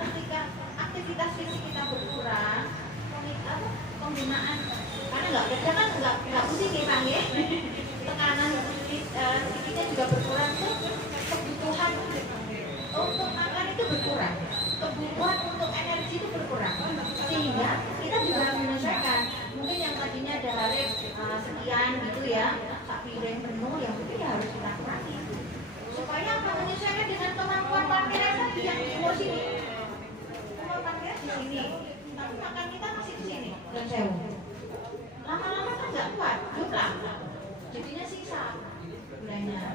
ketika aktivitas fisik kita berkurang, penggunaan karena nggak kerja kan nggak pusing ya Pak ya. Tekanan psikisnya juga berkurang tuh, kebutuhan untuk makan itu berkurang, kebutuhan untuk energi itu berkurang, sehingga kita juga menyesuaikan. Mungkin yang tadinya ada laris sekian gitu ya, tak piring penuh, yang mungkin ya harus kita kurangi supaya apa, menyesuaikan dengan kemampuan pankreas tadi yang di bawah sini. Kemampuan pankreas di sini, tapi makan kita masih di sini, dan sewu. Lama-lama kan nggak kuat, jumlah, jadinya sisa gulanya.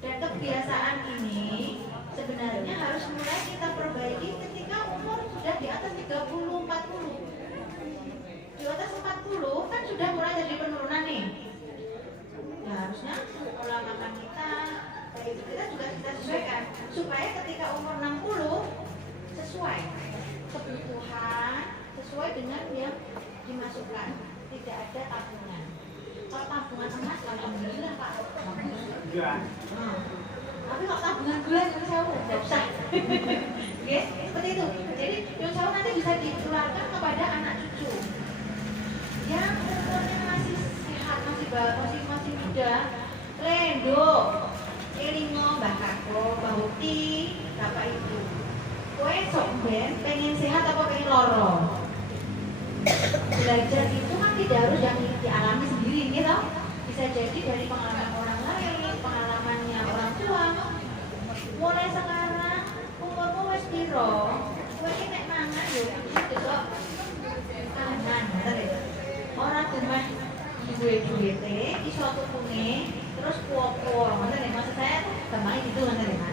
Dan kebiasaan ini sebenarnya sebenarnya harus mulai kita perbaiki ketika umur sudah di atas 30, 40. Di atas 40 kan sudah mulai jadi penurunan nih. Ya harusnya pola makan kita, kayak itu kita juga kita sesuaikan supaya ketika umur 60 sesuai kebutuhan, sesuai dengan yang dimasukkan, tidak ada tabungan. Kalau tabungan emas, alhamdulillah Pak. Tapi kalau tabungan gula nyun sewu tidak usah. Oke, seperti itu. Jadi nyun sewu nanti bisa ditularkan kepada anak cucu yang umurnya masih sehat, masih muda. Lendo, elingo, mbah kako, mbah uti, bapak ibu. Kowe sok ben pengen sehat apa pengen loro? Belajar itu kan tidak harus yang dialami sendiri gitu. Bisa jadi dari pengalaman orang lain, pengalamannya orang tua. Mulai sekarang umurmu wis piro? Kowe iki nek mangan yo besok kanan, bener ya? Ora cuma duwe-duwete iso tukune terus puo-puo, bener ya? Maksud saya gampang gitu bener ya?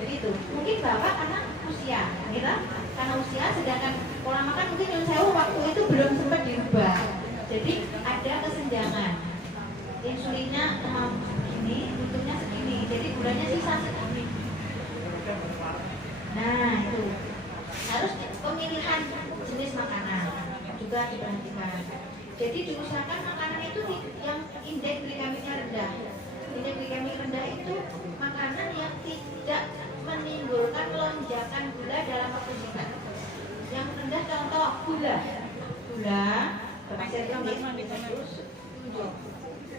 Jadi itu, mungkin bapak karena usia, gitu? Karena usia, sedangkan pola makan mungkin yang saya waktu itu belum sempat dirubah. Jadi ada kesenjangan. Insulinnya segini, butuhnya segini, jadi gulanya sisa segini. Nah itu harus pemilihan jenis makanan juga diperhatikan. Jadi diusahakan makanan itu yang indeks glikemiknya rendah. Indeks glikemik rendah itu makanan yang tidak menimbulkan lonjakan gula dalam waktu singkat. Yang rendah contoh gula berhasil terus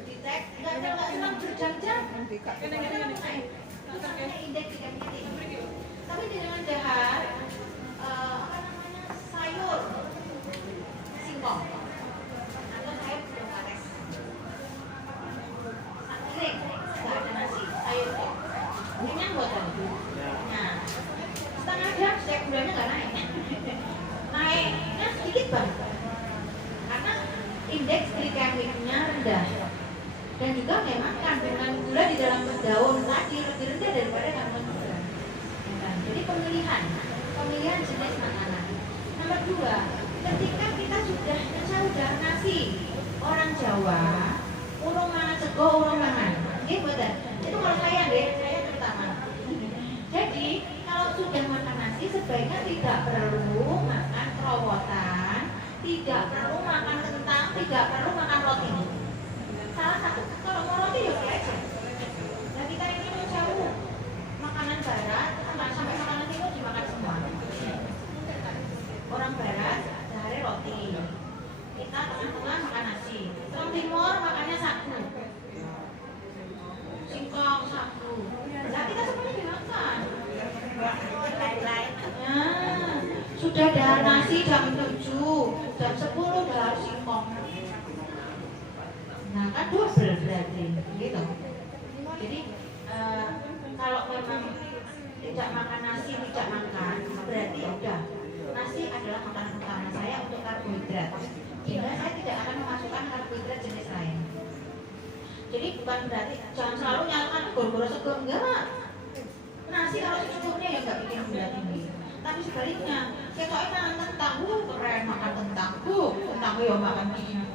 dicek nggak senang berjam-jam naik itu namanya indeks glikemik tinggi. Tapi dengan dahar sayur singkong atau sayur kares piring nggak ada nasi sayur kok kenyang buatan. Nah setengah jam saya gulanya nggak naiknya sedikit banget karena indeks glikemiknya rendah dan juga memang kandungan gula di dalam daun tadi lebih rendah daripada kandungan gula. Jadi pemilihan jenis makanan. Nomor 2, ketika kita sudah nasi orang Jawa urung mangan sego urung mangan nggih mboten. Itu kalau saya terutama. Jadi kalau sudah makan nasi sebaiknya tidak perlu makan kerowotan, tidak perlu makan kentang, tidak perlu makan roti. Salah satu, kalau mau roti ya aja. Nah kita ini menjauh makanan barat sampai makanan timur dimakan semua. Orang barat sehari roti, kita tengah-tengah makan nasi. Orang timur makannya sagu, singkong, sagu. Nah kita semuanya dimakan. Nah, sudah dahar nasi jam 7, jam 10 dahar singkong. Nah kan double berarti, gitu. Jadi kalau memang tidak makan nasi, tidak makan, berarti ya udah nasi adalah makanan utama saya untuk karbohidrat. Sehingga saya tidak akan memasukkan karbohidrat jenis lain. Jadi bukan berarti jangan selalu nyalakan goro-goro sego, enggak. Nasi kalau secukupnya ya nggak bikin gula tinggi. Tapi sebaliknya, ketoknya makan kentang, keren makan kentang, kentang ya makan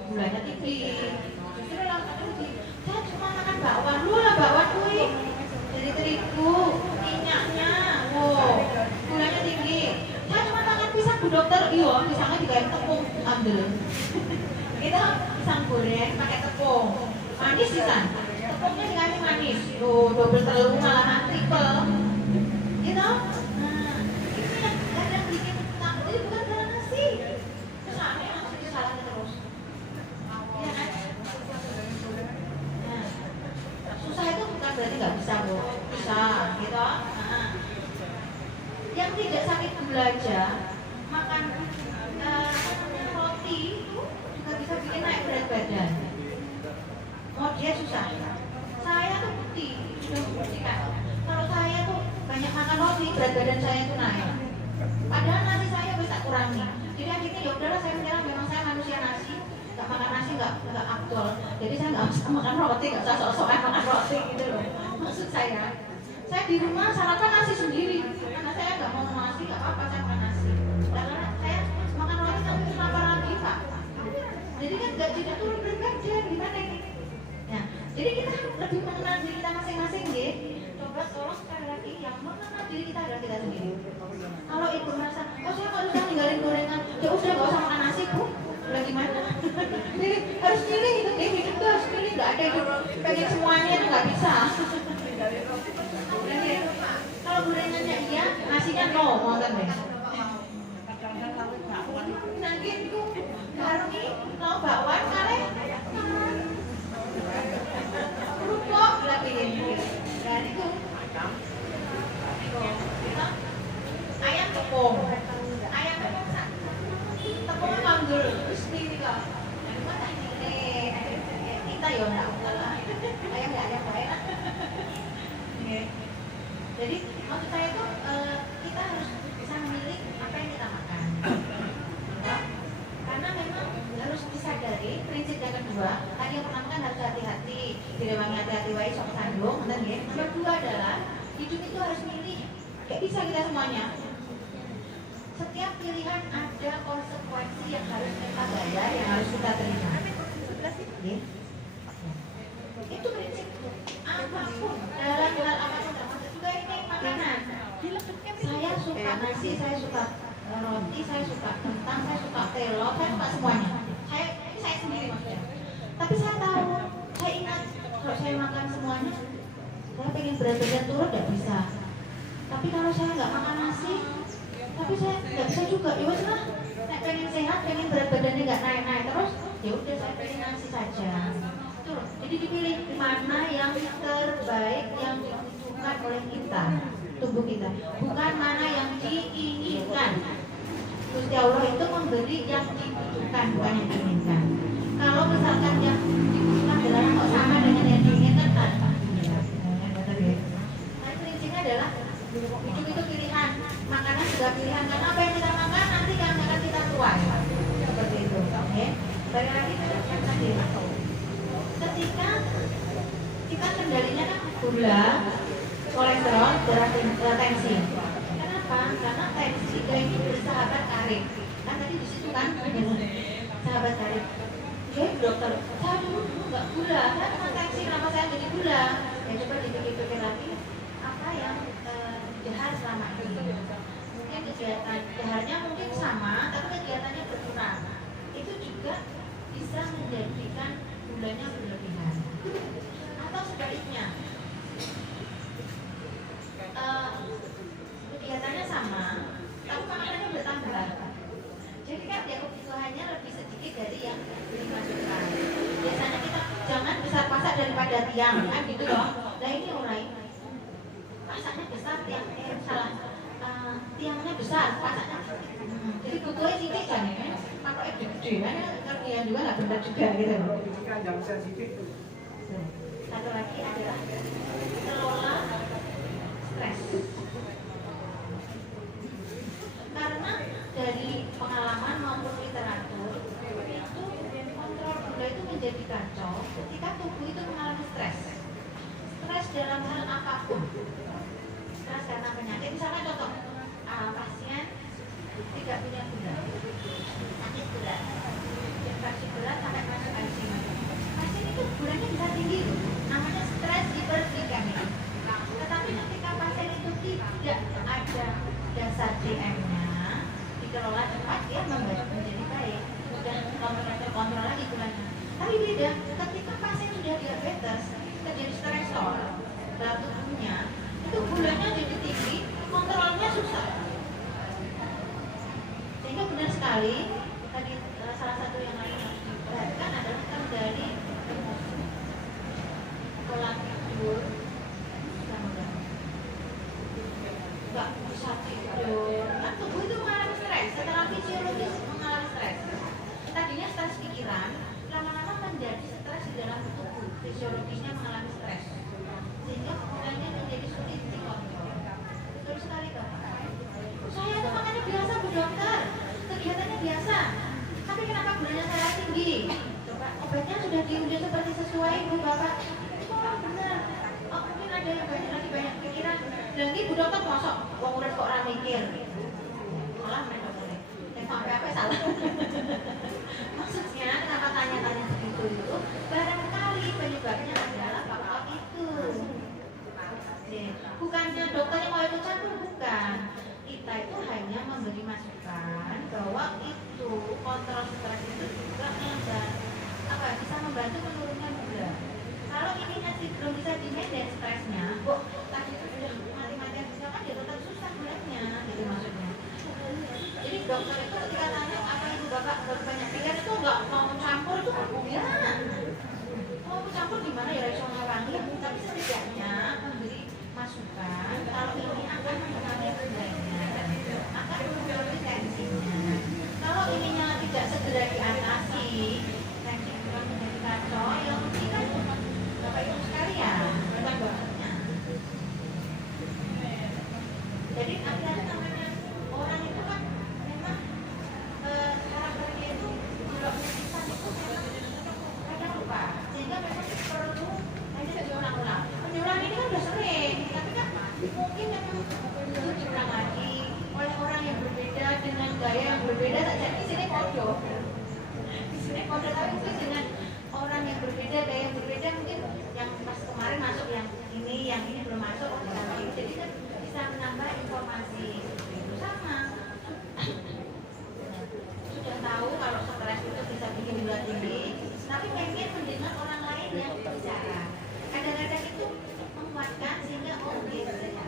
gulanya tinggi. Justru langsung tinggi. Saya cuma makan bakwan, lu lah bakwan kuih. Dari terigu, minyaknya, wow, gulanya tinggi. Saya cuma makan pisang bu dokter, iya pisangnya juga yang tepung, ambil. Kita pisang goreng pakai tepung, manis pisang. Tepungnya dikasih manis, double telur malahan triple, gitu. Nah, ini yang kadang bikin takut, jadi bukan karena nasi. Terus aneh langsung disalahkan terus. Iya kan? Nah, susah itu bukan berarti nggak bisa bu, bisa, gitu. Nah, yang tidak sakit gula aja makan roti itu juga bisa bikin naik berat badan. Mau dia susah. Saya tuh bukti, sudah membuktikan. Kalau saya tuh banyak makan roti, berat badan saya tuh naik. Padahal nasi saya bisa kurangi. Jadi akhirnya ya udahlah saya mengira memang saya manusia nasi, nggak makan nasi nggak afdol. Jadi saya nggak usah makan roti, nggak usah sok-sokan makan roti gitu loh. Maksud saya. Saya di rumah sarapan nasi sendiri, karena saya nggak mau nasi, nggak apa-apa saya makan nasi. Karena saya makan roti tapi lapar lagi Pak. Jadi kan nggak jadi turun berat badan, gimana ini? Nah, jadi kita lebih mengenal diri kita masing-masing, ya. Coba tolong sekali lagi yang mengenal diri kita adalah kita sendiri. Kalau ibu merasa, oh saya kok susah ninggalin gorengan, ya udah nggak usah makan nasi Bu. Udah gimana? Jadi harus pilih itu, hidup tuh harus pilih, nggak ada hidup pengen semuanya itu nggak bisa. Kalau gorengannya iya, nasinya no, mau kan deh. Nanti itu baru ini mau bakwan kare, kerupuk lagi ini. Dan itu ayam tepung, tepungnya manggul, terus ini kok. Kita ya nggak lah, ayam nggak ada enak. Jadi maksud saya itu kita harus bisa memilih apa yang kita makan. Karena memang harus disadari prinsip yang kedua. Tadi yang pertama kan harus hati-hati, tidak wangi hati-hati wae sok sandung, ya. Nomor dua adalah hidup itu harus milih. Gak bisa kita semuanya. Setiap pilihan ada konsekuensi yang harus kita bayar, yang harus kita terima. Ya. Itu prinsip apapun dalam hal apapun termasuk juga ini makanan. Saya suka nasi, saya suka roti, saya suka kentang, saya suka telur, saya suka semuanya. Ini saya sendiri maksudnya. Tapi saya tahu, saya ingat kalau saya makan semuanya, saya pengen berat badan turun nggak bisa. Tapi kalau saya nggak makan nasi, tapi saya nggak bisa juga. Ya wes lah, saya pengen sehat, pengen berat badannya nggak naik-naik terus. Ya udah saya pengen nasi saja. Jadi dipilih mana yang terbaik yang dibutuhkan oleh kita, tubuh kita, bukan mana yang diinginkan. Gusti Allah itu memberi yang dibutuhkan, bukan yang diinginkan. Kalau misalkan yang dibutuhkan adalah kok sama dengan yang diinginkan, apa? Nah, prinsipnya adalah hidup itu pilihan, makanan juga pilihan. Karena apa yang kita makan nanti yang akan kita tuai. Seperti itu, oke? Balik lagi ke yang tadi. Ketika kita kendalinya kan gula, kolesterol, darah tensi. Kenapa? Karena tensi ini bersahabat karib. Kan tadi di situ kan sahabat karib. Oke, dokter, saya dulu nggak gula, saya cuma tensi, kenapa saya jadi gula? Ya coba dipikir-pikir lagi, apa yang jahat selama ini? Mungkin kegiatan jahatnya mungkin sama, tapi kegiatannya berkurang. Itu juga bisa menjadikan gulanya berlebihan. Atau sebaliknya, kegiatannya sama, tapi makanannya bertambah. Jadi kan dia kebutuhannya lebih sedikit dari yang dimasukkan. Biasanya kita jangan besar pasak daripada tiang, kan gitu loh. Nah ini orang pasaknya besar, tiangnya besar, pasaknya jadi butuhnya sedikit kan ya. Kalau gede kan kerjaan juga nggak benar juga gitu. Satu lagi adalah kelola stres. Karena dari pengalaman maupun literatur itu kontrol gula itu menjadi kacau ketika tubuh itu mengalami stres. Stres dalam hal apapun. Stres karena penyakit, misalnya contoh pasien tidak punya gula, sakit berat, infeksi berat sampai masuk ICU. Pasien itu gulanya bisa tinggi, namanya stres hiperglikemia. Tetapi ketika pasien itu tidak ada dasar DM-nya, dikelola cepat, dia menjadi baik, dan kontrol lagi gulanya. Tapi beda, ketika pasien sudah diabetes, terjadi stresor dalam tubuhnya, itu gulanya jadi tinggi, kontrolnya susah. Sehingga benar sekali, tadi salah satu yang lain harus diperhatikan adalah kendali pola tidur. Nggak bisa tidur, kan tubuh itu mengalami stres, secara fisiologis mengalami stres. Tadinya stres pikiran, lama-lama menjadi stres di dalam tubuh, fisiologisnya mengalami stres, sehingga kemudiannya menjadi sulit dikontrol. Betul sekali Pak. Saya itu makannya biasa Bu Dokter, kegiatannya biasa, tapi kenapa gulanya saya tinggi? Coba obatnya sudah diuji seperti sesuai Bu Bapak. Oh benar, oh mungkin ada yang lagi banyak pikiran. Dan ini Bu Dokter masuk, wong urip kok ora mikir. Malah main dokter. Sampai apa salah? Maksudnya kenapa tanya-tanya segitu itu? Barangkali penyebabnya adalah faktor itu. Bukannya dokternya mau ikut campur, bukan. Kita itu hanya memberi masukan bahwa itu kontrol stres itu juga bisa membantu menurunkan gula. Kalau ini masih belum bisa di-manage stresnya, kok tadi itu sudah mati-matian bisa kan ya tetap susah sebenarnya, gitu maksudnya. Jadi dokter itu ketika tanya apa ibu bapak banyak pikir itu nggak mau campur itu ya. Mau campur gimana ya iso ngawangi, tapi setidaknya memberi masukan kalau ini akan mengurangi gulanya, akan mengurangi tensinya. Kalau ininya tidak segera diatasi, tensi juga menjadi kacau, yang penting kan bapak ibu sekalian, bukan dokternya. Jadi akhirnya namanya orang itu kan memang karakternya itu kalau menyiksa itu memang kadang lupa, sehingga memang perlu hanya diulang-ulang. Pengulang ini kan udah sering, tapi kan mungkin memang itu diulang lagi oleh orang yang berbeda dengan gaya yang berbeda. Tak jadi di sini kode, tapi mungkin dengan orang yang berbeda, gaya yang berbeda, mungkin yang pas kemarin masuk yang ini belum masuk, jadi kan bisa menambah informasi. Itu sama. Sudah tahu kalau stres itu bisa bikin gula tinggi, tapi pengen mendengar orang lain yang bicara. Kadang-kadang itu menguatkan sehingga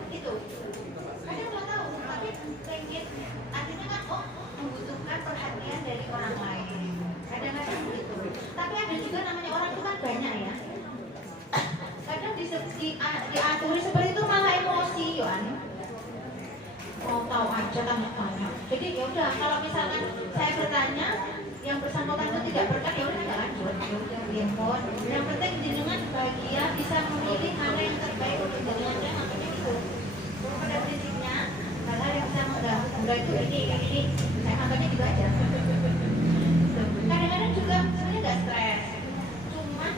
gitu. Kadang nggak tahu, tapi pengen artinya kan membutuhkan perhatian dari orang lain. Kadang-kadang begitu. Tapi ada juga namanya orang itu kan banyak ya. Kadang diaturi seperti itu malah emosi, Yohan. Mau tahu aja kan banyak. Jadi ya udah, kalau misalkan saya bertanya yang bersangkutan itu tidak berkat, ya udah nggak lanjut. Yang penting jenengan bahagia bisa memilih mana yang terbaik untuk jenengan, makanya itu. Pada prinsipnya hal-hal yang bisa mengganggu itu ini. Saya contohnya gitu aja. Kadang-kadang juga sebenarnya nggak stres, cuma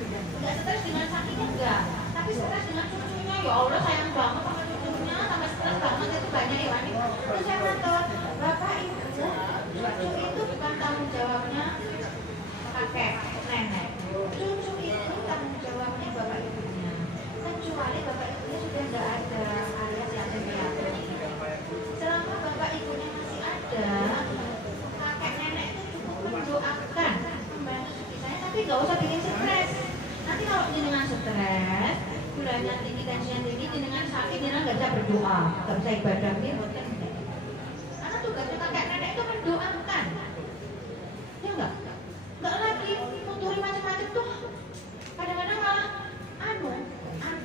nggak stres dengan sakitnya enggak, tapi stres dengan cucunya. Ya Allah sayang banget sama cucunya, sama stres banget itu banyak ya Wani. Terus saya nonton bapak ibu, cucu itu bukan tanggung jawabnya kakek nenek, cucu itu tanggung jawabnya bapak ibunya. Kecuali bapak ibunya sudah nggak ada alias yang ada. Selama bapak ibunya masih ada, kakek nenek itu cukup mendoakan, membantu cucu saya, tapi nggak usah bikin stres. Nanti kalau jenengan stres, gulanya tinggi, tensinya tinggi, jenengan sakit, jenengan nggak bisa berdoa, nggak bisa ibadah nih, karena tugasnya kakek nenek itu mendoakan, ya nggak lagi nuturi macam-macam tuh. Kadang-kadang malah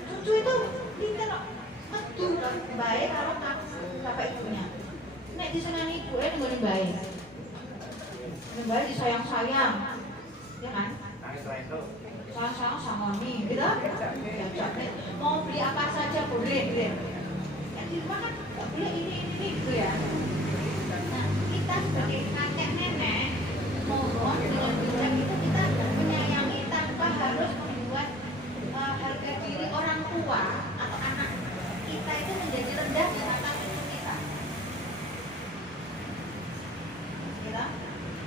cucu itu pinter kok, metu baik kalau bapak ibunya. Nek disenani ibu nggak baik, baik disayang-sayang, ya kan? Sayang-sayang sama nih, gitu. Mau beli apa saja boleh. Ya di rumah kan nggak boleh ini gitu ya. Nah kita sebagai kakek nenek mohon dengan bijak itu kita menyayangi tanpa harus membuat harga diri orang tua atau anak kita itu menjadi rendah di mata kita. Gitu?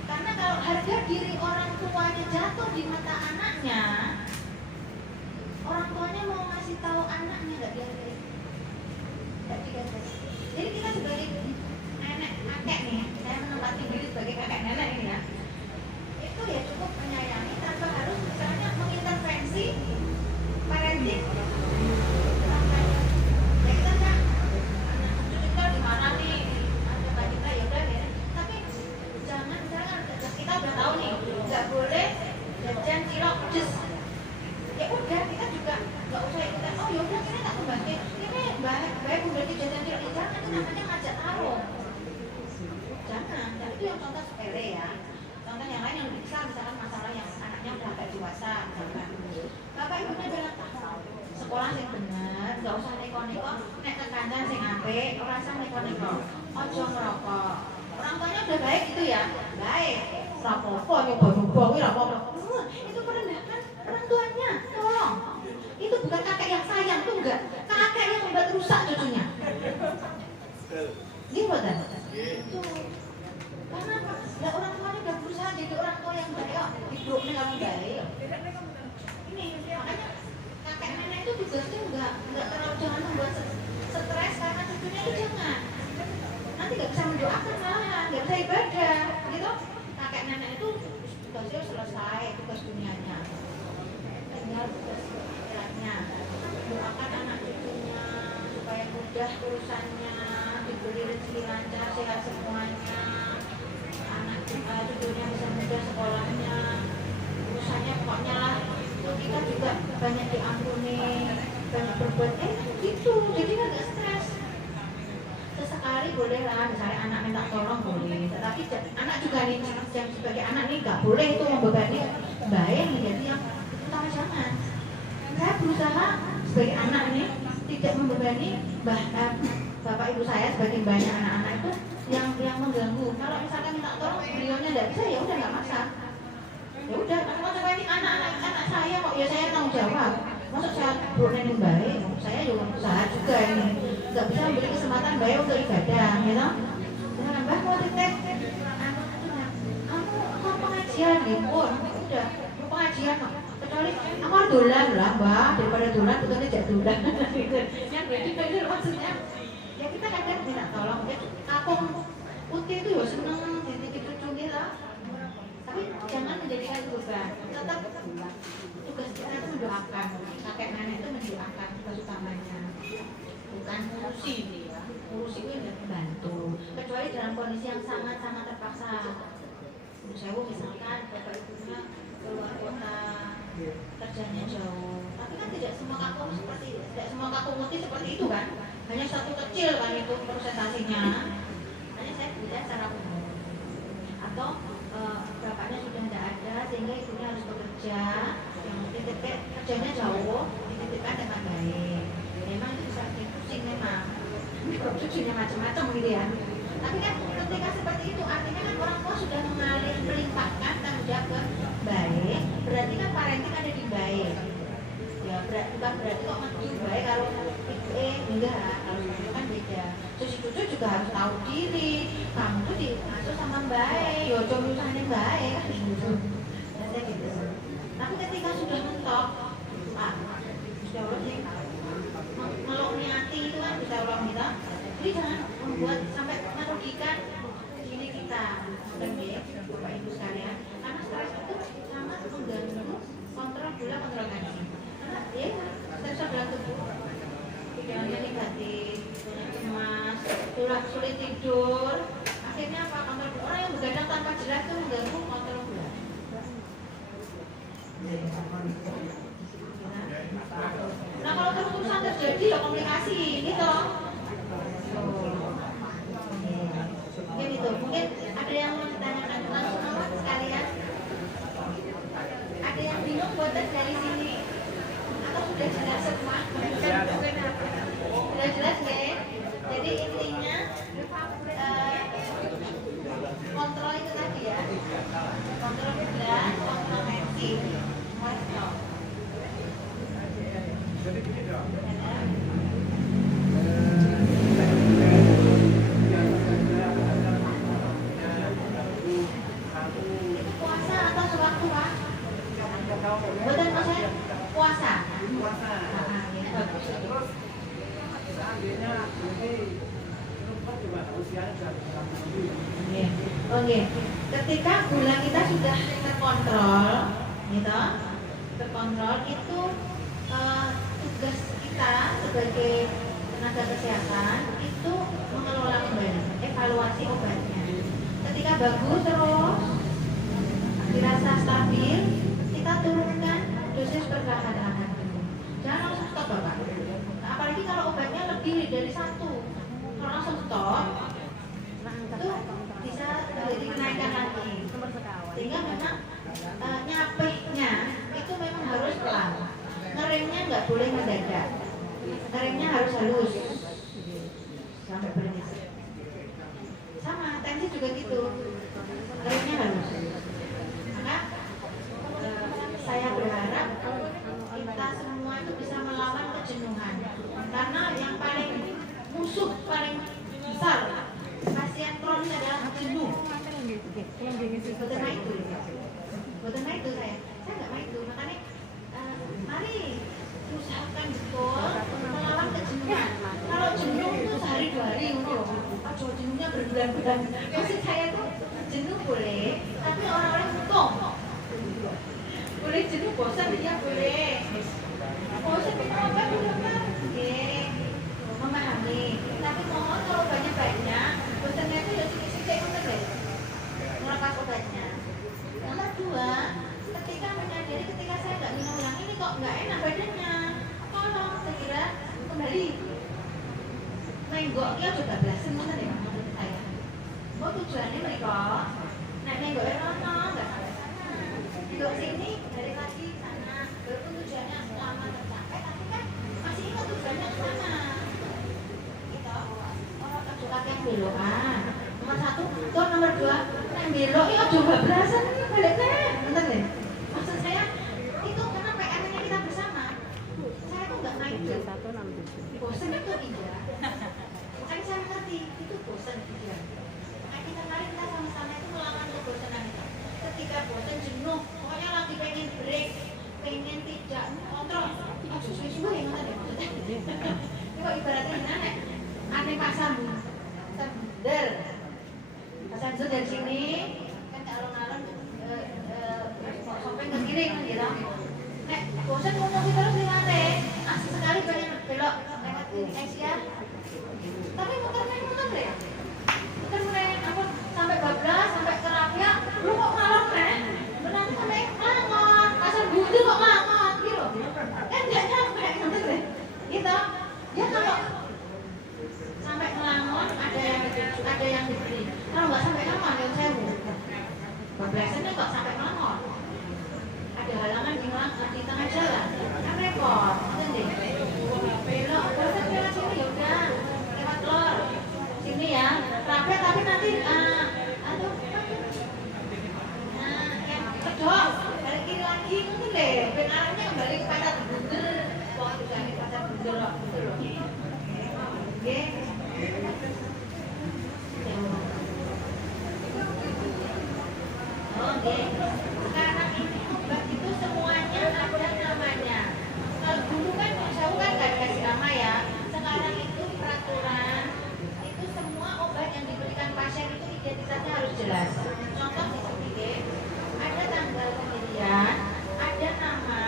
Karena kalau harga diri orang tuanya jatuh di mata anaknya, orang tuanya mau ngasih tahu anaknya nggak dihargai. Jadi kita sebagai nenek kakek nih, saya menempati diri sebagai kakek nenek ini ya, itu ya cukup menyayangi tanpa harus misalnya mengintervensi parenting. Ya kita kan anak cucu kita di mana nih, ada balita ya udah ya. Tapi jangan misalkan kita udah tahu nih, nggak boleh jajan cilok pedes. Ya udah kita juga nggak usah ikutan. Oh ya udah kita tak membantu. Ini baik udah jajan cilok, jangan, itu namanya ngajak tarung. Jangan, dan itu yang contoh sepele ya. Contoh yang lain yang lebih besar, misalkan masalah yang anaknya udah agak dewasa, misalkan bapak ibunya bilang sekolah yang bener, nggak usah neko-neko, nek ke kancah sing apik, ora usah neko-neko, ojo ngerokok. Orang tuanya udah baik gitu ya, baik. Rapopo nyoba-nyoba kuwi rapopo. Itu merendahkan orang tuanya, tolong. Itu bukan kakek yang sayang tuh enggak, kakek yang membuat rusak cucunya. sudah urusannya diberi rezeki lancar, sehat semuanya, anak cucunya bisa mudah sekolahnya, urusannya pokoknya lah, itu kita juga banyak diampuni, banyak berbuat gitu, jadi nggak stres. Sesekali boleh lah, misalnya anak minta tolong boleh, tetapi anak juga nih, yang sebagai anak nih nggak boleh itu membebani baik, jadi yang utama jangan. Saya berusaha sebagai anak nih tidak membebani bapak ibu saya sebagai banyak anak-anak itu yang mengganggu. Kalau misalkan minta tolong beliaunya tidak bisa, ya udah nggak masalah. Ya udah, kalau ini anak saya kok, ya saya tanggung jawab. Maksud saya berusaha yang baik, saya juga usaha juga ini. Nggak bisa memberi kesempatan baik untuk ibadah, gitu. Jangan mbak mau ditek, kamu pengajian gitu, udah pengajian kok. Kecuali aku harus dolan lah mbak, daripada dolan betulnya tidak dolan. Yang beda maksudnya, ya kita kadang minta tolong. Ya aku putih itu ya seneng, cucu lah. Tapi jangan menjadikan beban. Tetap tugas kita itu mendoakan, kakek nenek itu mendoakan tugas utamanya, bukan ngurusi nih ya. Ngurusi itu udah membantu, kecuali dalam kondisi yang sangat-sangat terpaksa. Saya misalkan bapak ibunya keluar kota, kerjanya jauh, tapi kan tidak semua kampung muti seperti itu kan, hanya satu kecil kan itu prosesasinya. Hanya saya bilang secara umum. Atau bapaknya sudah tidak ada sehingga ibunya harus bekerja, yang kerjanya jauh, dititipkan dengan baik. Memang itu bisa bikin pusing memang, cucunya macam-macam gitu ya. Tapi kan ketika seperti itu artinya kan orang tua sudah melimpahkan tanggung jawab ke baik, berarti kan parenting ada di baik. Ya bukan berarti kok makin baik kalau enggak, kalau itu kan beda. Terus cucu juga harus tahu diri, kamu tuh diasuh sama baik, yo coba baik kan gitu. Biasanya gitu. Tapi ketika sudah mentok, Pak, sudah Allah sih meluk niati itu kan bisa Allah kita. Jadi jangan membuat sampai merugikan diri kita, Bapak Ibu sekalian. Karena stres itu sama mengganggu kontrol gula, kontrol tensi. Karena dia stres dalam tubuh, pikirannya negatif, cemas, sulit tidur. Akhirnya apa? Kontrol gula. Orang yang begadang tanpa jelas itu mengganggu kontrol gula. Nah kalau terus-terusan terjadi ya komplikasi gitu. Mungkin itu, mungkin ada yang mau ditanyakan langsung sekalian. Ada yang bingung buat dari sini atau sudah jelas semua? Sudah jelas ya? Jadi intinya kontrol itu tadi ya, kontrol gula, kontrol tensi, kolesterol. Puasa atau sewaktu Pak? Bukan maksudnya puasa. Puasa. Terus seandainya ini juga usianya sudah Oke. Ketika gula kita sudah terkontrol, gitu, terkontrol itu tugas kita sebagai tenaga kesehatan itu mengelola kembali, evaluasi obatnya. Ketika bagus terus dirasa stabil, kita turunkan dosis perlahan-lahan dulu. Jangan langsung stop Bapak. Nah, apalagi kalau obatnya lebih dari satu, kalau langsung stop itu bisa terjadi kenaikan lagi. Sehingga memang nyapehnya itu memang harus pelan. Ngeremnya nggak boleh mendadak. Ngeremnya harus halus sampai berhenti. Sama tensi juga gitu. Ngeremnya halus. Maka saya berharap kita semua itu bisa melawan kejenuhan. Karena yang paling musuh paling besar pasien kronis adalah jenuh. Karena itu saya nggak mau itu. Makanya mari usahakan betul melawan kejenuhan. Kalau jenuh itu sehari dua hari untuk jenuhnya berbulan-bulan. Maksud saya tuh jenuh boleh, tapi orang-orang untung. Boleh jenuh bosan ya boleh. Bosan minum obat dokter, memahami. iya coba belasan ngoten ya maksud saya. Oh tujuannya mereka nek minggu rono enggak sampai sana. Minggu sini dari lagi sana. Walaupun tujuannya lama tercapai tapi kan masih ingat tujuannya ke sana. Gitu. Orang kejutan yang belokan. Nomor 1, tuh nomor 2, nek belok iya coba belasan ini balik nek. Ngoten lho. Maksud saya itu karena PR-nya kita bersama. Saya tuh enggak main game. Bosan itu iya. Makanya saya ngerti itu bosan iya. Makanya kita mari kita sama-sama itu melawan kebosanan itu. Ketika bosan jenuh, pokoknya lagi pengen break, pengen tidak kontrol, suwe-suwe yang ngoten ya maksudnya. Ini kok ibaratnya gimana? Aneh Pak Sambu, Sender. Pak Sambu dari sini kan ke alun-alun sampai ke kiri kan gitu. Nek bosan ngomong terus di mana? Sekali pengen belok lewat kiri Asia. Tapi muter-muter deh. Muter-muter apa sampai bablas, sampai Kerapia, lu kok ngalor nek? Nanti sampai Langon, Pasar Budi kok Langon gitu. Kan enggak nyampe ngoten deh. Gitu. Ya kalau sampai Langon ada yang dibeli. Kalau enggak sampai Langon yang sewu. Bablasannya kok sampai Langon. Ada halangan di tengah jalan. Kan repot. Ngoten deh. Belok, bosan lewat sini ya udah. Lewat lor. Sini ya. Rapi tapi nanti aduh. Nah, yang kedok balik kiri lagi itu deh. Ben arahnya kembali ke Pasar Bundel. Kok juga di Pasar Bundel loh, gitu loh. Oke. Oke. Sekarang ini obat itu semuanya ada namanya. Kalau dulu kan jauh kan nggak dikasih nama ya. Sekarang itu peraturan itu semua obat yang diberikan pasien itu identitasnya harus jelas. Contoh di sini ada tanggal pemberian, ada nama,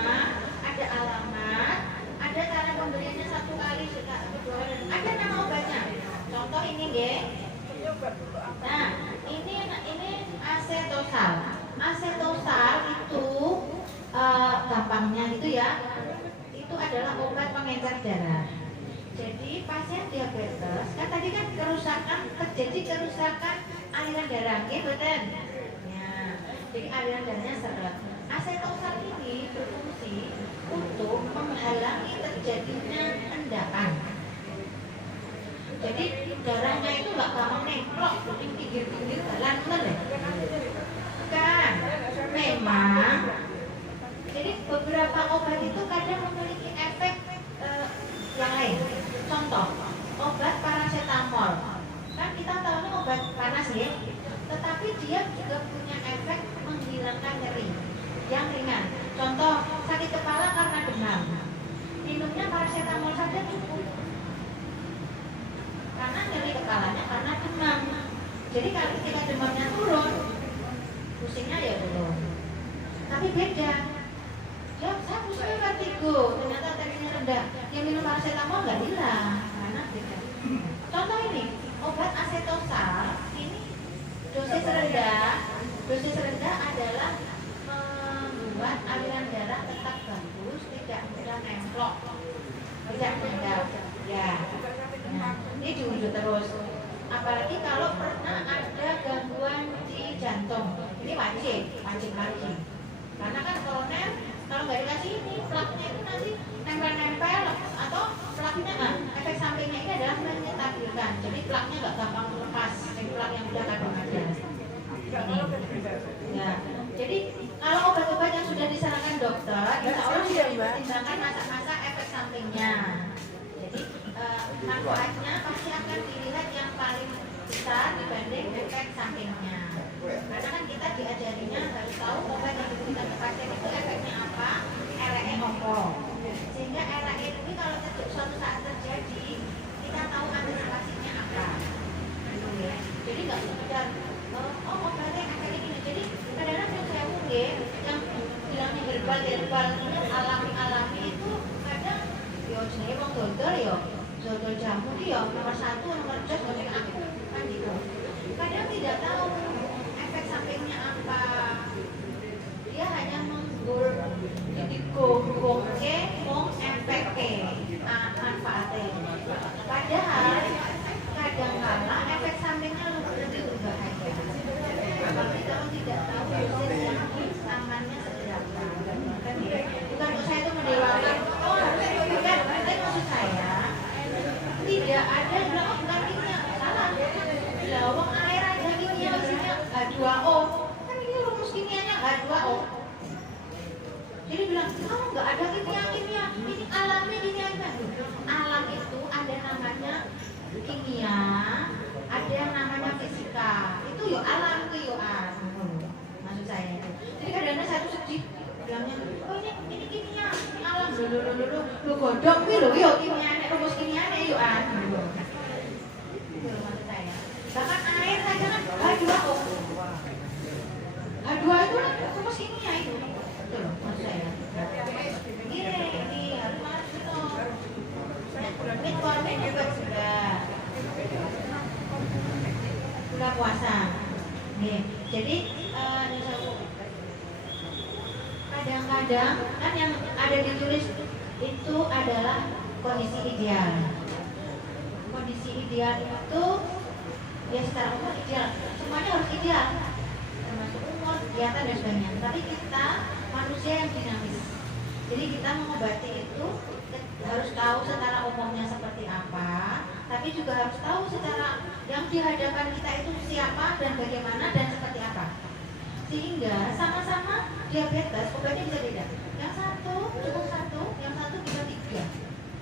ada alamat, ada cara pemberiannya 1 kali, 2 kali, ada nama obatnya. Contoh ini Nah, ini asetosal. Asetosal itu gampangnya itu ya. Itu adalah obat pengencer darah. Jadi pasien diabetes kan tadi kan terjadi kerusakan aliran darah, betul? Ya, jadi aliran darahnya seret. Asetosal ini berfungsi untuk menghalangi terjadinya endapan. Jadi darahnya itu nggak gampang nemplok di pinggir-pinggir jalan, betul? Kan, memang. Jadi beberapa obat itu kadang memiliki efek yang lain. Contoh, obat paracetamol. Kan kita tahu obat panas ya, tetapi dia juga punya efek menghilangkan nyeri yang ringan. Contoh, sakit kepala karena demam. Minumnya paracetamol saja cukup. Karena nyeri kepalanya karena demam. Jadi kalau ketika demamnya turun, pusingnya ya turun. Tapi beda. Ya, saya pusingnya vertigo, ternyata tensinya rendah. Yang minum paracetamol nggak hilang, karena beda. Contoh ini, obat asetosal ini dosis rendah adalah membuat aliran darah tetap bagus, tidak mudah nemplok, tidak mengendap. Ya, nah, ini diunjuk terus. Apalagi kalau pernah ada gangguan di jantung, ini wajib lagi. Karena kan kalau nggak dikasih ini plaknya itu nanti nempel-nempel atau plaknya efek sampingnya ini adalah menyetabilkan. Jadi plaknya nggak gampang lepas dari plak yang udah kadang ada. Ya, jadi kalau obat-obat yang sudah disarankan dokter, insya Allah sudah dipertimbangkan masa-masa efek sampingnya. Jadi manfaatnya pasti akan dilihat yang paling besar dibanding efek sampingnya. Karena kan kita diajarinya harus tahu obat yang diberikan ke pasien itu efeknya apa, RE apa. Sehingga RE ini kalau suatu saat terjadi, kita tahu antisipasinya apa. Jadi nggak sekedar obatnya efeknya gini. Jadi kadang-kadang yang saya mungkin yang bilangnya herbal alami itu kadang yo jenenge wong dokter yo dodol jamu ki yo nomor 1 nomor 2 ngene aku kan gitu. Kadang tidak tahu efek sampingnya apa. Dia hanya menggul didigong-gongke wong efeke manfaatnya. Padahal lu godok kuwi lho yo kimiane rumus kimiane yo an. Itu maksud saya. Bahkan air saja kan H2O. H2 itu kan rumus kimia itu. Itu loh maksud saya. Ini harus masuk itu. Metformin juga sudah puasa. Nih, jadi kadang-kadang kan yang ada ditulis itu adalah kondisi ideal. Kondisi ideal itu ya secara umum ideal, semuanya harus ideal, termasuk umur, kegiatan dan sebagainya. Tapi kita manusia yang dinamis, jadi kita mengobati itu harus tahu secara umumnya seperti apa, tapi juga harus tahu secara yang di hadapan kita itu siapa dan bagaimana dan seperti apa. Sehingga sama-sama diabetes obatnya bisa beda. Yang satu cukup satu, yang satu bisa tiga.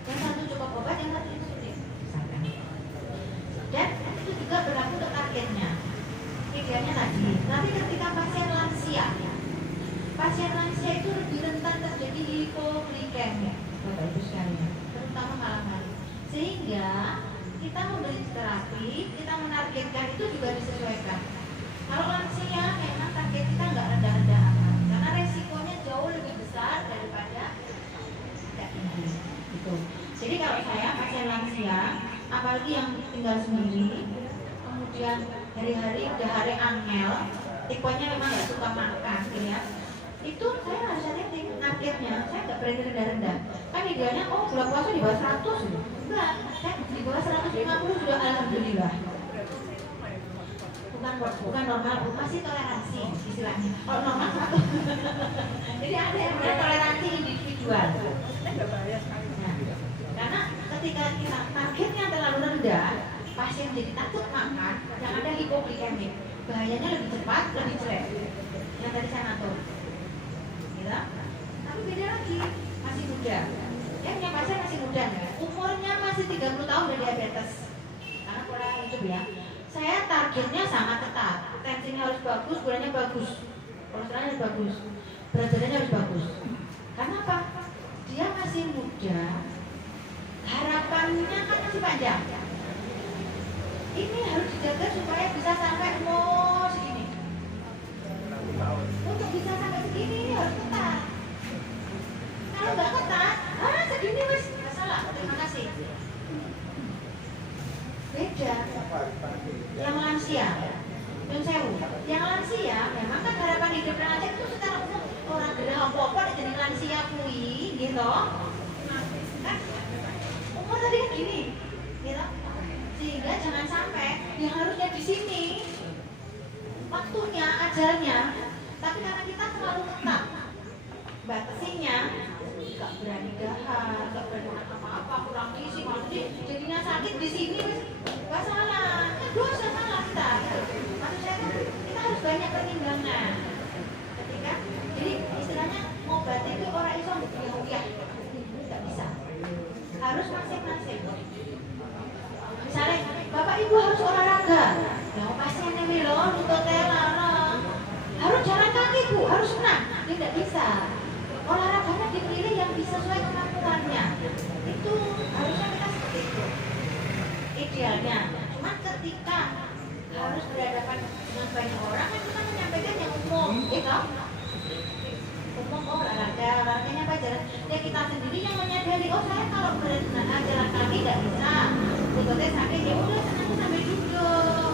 Yang satu cukup obat, yang satu insulin. Dan itu juga berlaku untuk targetnya. Idealnya tadi. Tapi ketika pasien lansia itu lebih rentan terjadi hipoglikemia, Bapak Ibu sekalian, terutama malam hari. Sehingga kita memberi terapi, kita menargetkan itu juga disesuaikan. Kalau lansia memang target kita nggak rendah-rendah amat, karena resikonya jauh lebih besar daripada tidak tinggi. Gitu. Jadi kalau saya pasien lansia, apalagi yang tinggal sendiri, kemudian hari-hari udah hari angel, tipenya memang nggak suka makan, gitu ya. Itu saya harus hati-hati targetnya, saya nggak berani rendah-rendah. Kan idealnya, gula puasa di bawah 100, enggak, saya di bawah 150 sudah alhamdulillah. Bukan normal, masih toleransi istilahnya. Kalau normal satu. Jadi ada yang toleransi individual. Nah, karena ketika kita targetnya terlalu rendah, pasien jadi takut makan, yang ada hipoglikemik, bahayanya lebih cepat, lebih jelek. Yang tadi saya atur, gitu. Tapi beda lagi, masih muda. Dia punya pasien masih muda, ya. Umurnya masih 30 tahun dan diabetes. Karena pola hidup ya. Saya targetnya sangat ketat, tensinya harus bagus, gulanya bagus, kolesterolnya harus bagus, berat badannya harus bagus. Karena apa? Dia masih muda, harapannya kan masih panjang. Ini harus dijaga supaya bisa sampai umur segini. Untuk bisa sampai segini harus ketat. Kalau nggak ketat, segini wes nggak salah. Terima kasih. Beda. Yang lansia, yang lansia memang kan harapan hidup lansia itu secara umum orang gerah apa-apa jadi lansia kui, gitu. Kan umur tadi kan gini, gitu. Sehingga jangan sampai yang harusnya di sini waktunya, ajalnya, tapi karena kita terlalu ketat batasinya, nggak berani dahar, nggak berani apa-apa, kurang gizi, jadinya sakit di sini, nggak salah, dosa salah kita. Maksud saya kan kita harus banyak pertimbangan. Ketika, jadi istilahnya ngobat itu orang iso ya, nggak bisa. Harus masing-masing. Misalnya, Bapak Ibu harus olahraga, yang pasiennya milo, lutut tela, harus jalan kaki Bu, harus senang, tidak bisa. Olahraganya dipilih yang bisa sesuai kemampuannya. Itu harusnya kita seperti itu idealnya. Cuma ketika harus berhadapan dengan banyak orang kan kita menyampaikan yang umum, gitu. Umum olahraganya apa jalan. Ya kita sendiri yang menyadari, saya kalau jalan kaki tidak bisa, lututnya sakit, ya udah senang sampai duduk.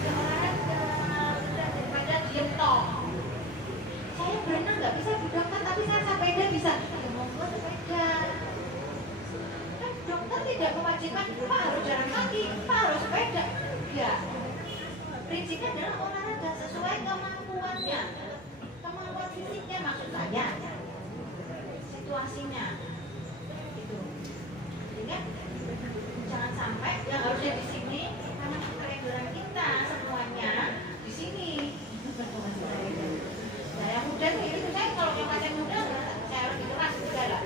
Ya olahraga, daripada diem toh. Saya berenang nggak bisa Bu Dokter, tapi saya sepeda bisa. Ya monggo sepeda. Kan dokter tidak mewajibkan Pak harus jalan kaki, Pak harus sepeda. Ya, prinsipnya adalah olahraga sesuai kemampuannya, kemampuan fisiknya maksud saya, situasinya, gitu. Sehingga jangan sampai yang harusnya di sini karena keregulan kita semuanya di sini. Saya muda tuh itu saya kalau yang pasien muda saya lebih keras juga lah.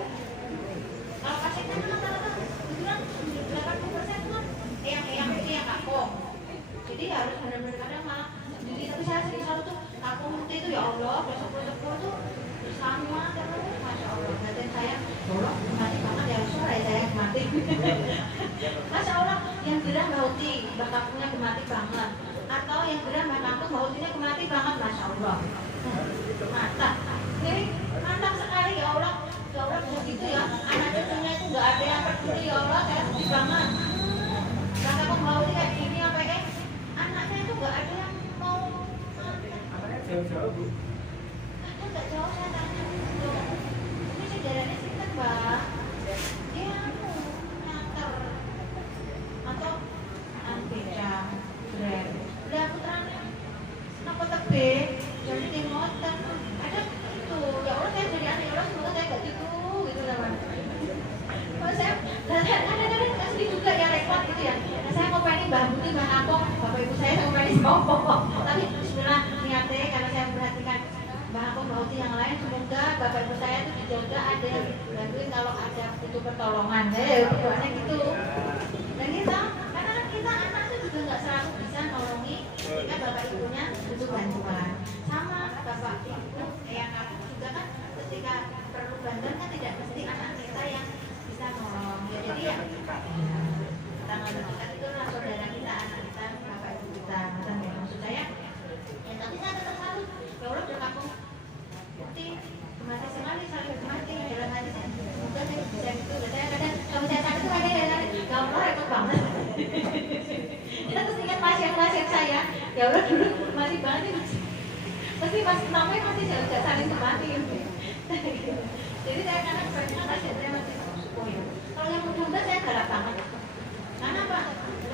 Kalau pasiennya rata-rata bilang 80% tuh yang kapok. Jadi harus benar-benar kadang malah sendiri, tapi saya sendiri selalu tuh kapok itu ya Allah, besok tuh bersama terus, masya Allah. Badan saya Masya Allah, yang gerah Mbak Uti, Mbak Kampungnya gemati banget. Atau yang gerah Mbak Kampung, Mbak Utinya gemati banget, Masya Allah. Mantap. Ini mantap sekali ya Allah. Ya Allah bisa gitu ya. Anak cucunya itu nggak ada yang peduli ya Allah. Saya sedih banget. Mbak Kampung Mbak Uti kayak gini apa anaknya itu nggak ada yang mau. Anaknya jauh-jauh Bu. Ada nggak jauh saya tanya. Ini saudaranya Sinten Mbak. Dia nganter atau beda brand. Lah putranya kenapa tebe? Jadi di motor ada itu. Ya Allah saya jadi anak Allah semoga saya nggak gitu namanya. Kalau saya kadang-kadang nggak sedih juga ya repot gitu ya. Nah, saya mau pengen Mbak Buti, Mbak Kampung, Bapak Ibu saya mau pengen sopo. Tapi Bismillah niatnya karena saya memperhatikan Mbak Kampung, Mbak Uti yang lain, semoga Bapak Ibu saya itu dijaga ada yang bantuin kalau ada butuh pertolongan. Berdoanya gitu. Dan kita, karena kita anak itu juga nggak selalu bisa nolongi ketika Bapak Ibunya butuh bantuan. Sama Bapak Ibu, yang kamu juga kan ketika perlu bantuan kan tidak mesti anak kita yang bisa nolong. Ya, jadi ya tangan dekat itu adalah saudara kita, anak kita, Bapak Ibu kita. Maksud saya, ya tapi saya tetap salut. Ya Allah udah kampung bukti mati sekali saling mati dalam hati saya. Semoga saya bisa gitu. Saya kadang kalau saya sakit itu ada ya Allah repot banget. Kita terus ingat pasien-pasien saya. Ya Allah dulu mati banget nih masih. Tapi pas namanya masih tidak saling mati. Jadi saya kadang banyak pasien saya masih sepuh. Kalau yang muda saya galak banget. Karena apa?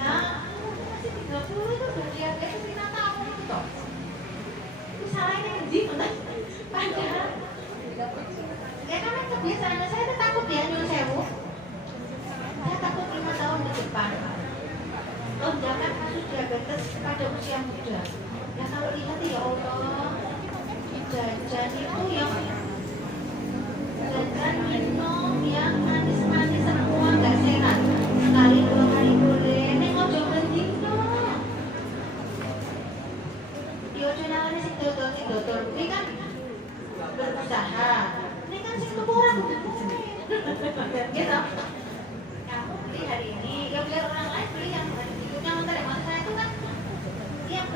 Nah, masih 30 itu udah diabetes 5 tahun itu toh. Itu salahnya di mana? Padahal ya karena kebiasaannya saya itu takut ya nyuruh sewu. Saya takut 5 tahun ke depan lonjakan kasus diabetes pada usia muda. Ya kalau lihat ya Allah, jajan itu yang jajan minum yang manis-manis semua nggak sehat. Sekali 2 kali boleh, neng ojo bendino. Di ojo nalane sing dodol ini kan berusaha. Ini kan sing tuku orang gitu. Kamu beli hari ini, ya biar orang lain beli yang hidupnya mental. Maksud saya itu kan yang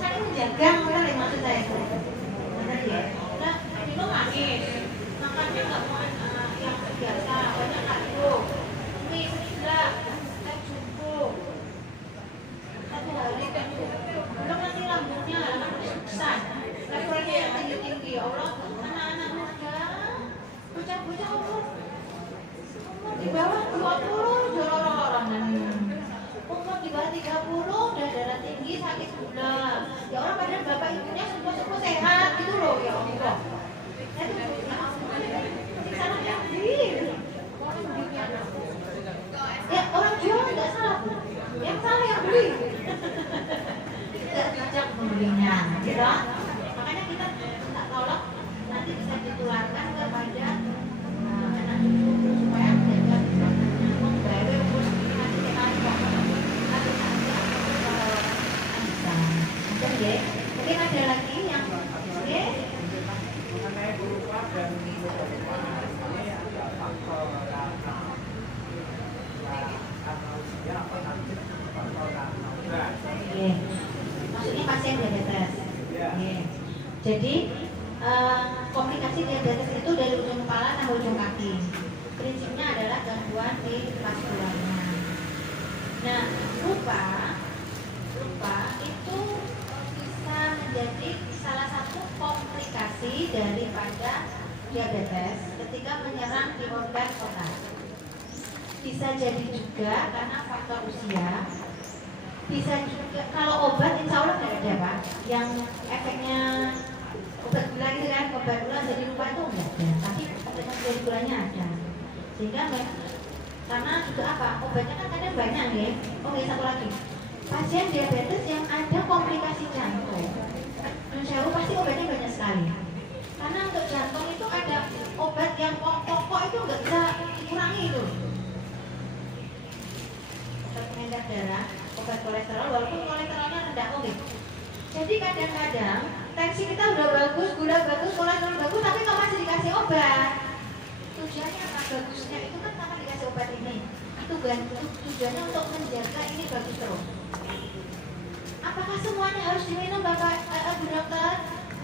saling menjaga mental ya maksud saya. Benar ya. Nah, itu manis. Makannya nggak mau yang biasa, banyak karbo. Mie enggak, teh cukup. 1 hari teh cukup. Belum nanti lambungnya akan besar. Levelnya yang tinggi-tinggi. Ya Allah, anak-anak muda, bocah-bocah umur di bawah 20 joror-jororan. Umur di bawah 30 udah darah tinggi, sakit gula. Ya Allah, padahal bapak ibunya semua sehat gitu loh. Ya Allah. Saya tuh salah yang ya orang jual nggak salah, yang salah yang beli. Tidak bijak pembelinya, gitu. Makanya kita tak tolong nanti bisa ditularkan kepada anak cucu supaya menjaga membawa umur nanti sekali kok. Tapi mungkin ya, mungkin ada lagi yang ya. Mengenai berupa dan ini ada faktor karena usia apa nanti faktor karena udah. Maksudnya pasien diabetes. Jadi komplikasi diabetes itu dari ujung kepala sampai ujung kaki. Prinsipnya adalah gangguan di vaskularnya. Nah, lupa itu bisa menjadi salah satu komplikasi daripada diabetes ketika menyerang di organ otak. Bisa jadi juga karena faktor usia. Bisa juga kalau obat insya Allah tidak ada Pak. Yang efeknya obat gula gitu kan, obat gula jadi lupa itu enggak ada. Tapi obat jadi gulanya ada. Sehingga karena juga apa? Obatnya kan kadang banyak nih. Oh ya satu lagi. Pasien diabetes yang ada komplikasi jantung. Insya Allah pasti obatnya banyak sekali. Karena untuk jantung itu ada obat yang pokok itu nggak bisa dikurangi itu. Obat pengendar darah, obat kolesterol, walaupun kolesterolnya rendah Jadi kadang-kadang tensi kita udah bagus, gula bagus, kolesterol bagus, tapi kok masih dikasih obat. Tujuannya apa? Bagusnya itu kan karena dikasih obat ini. tujuannya untuk menjaga ini bagus terus. Apakah semuanya harus diminum Bapak Bu Dokter?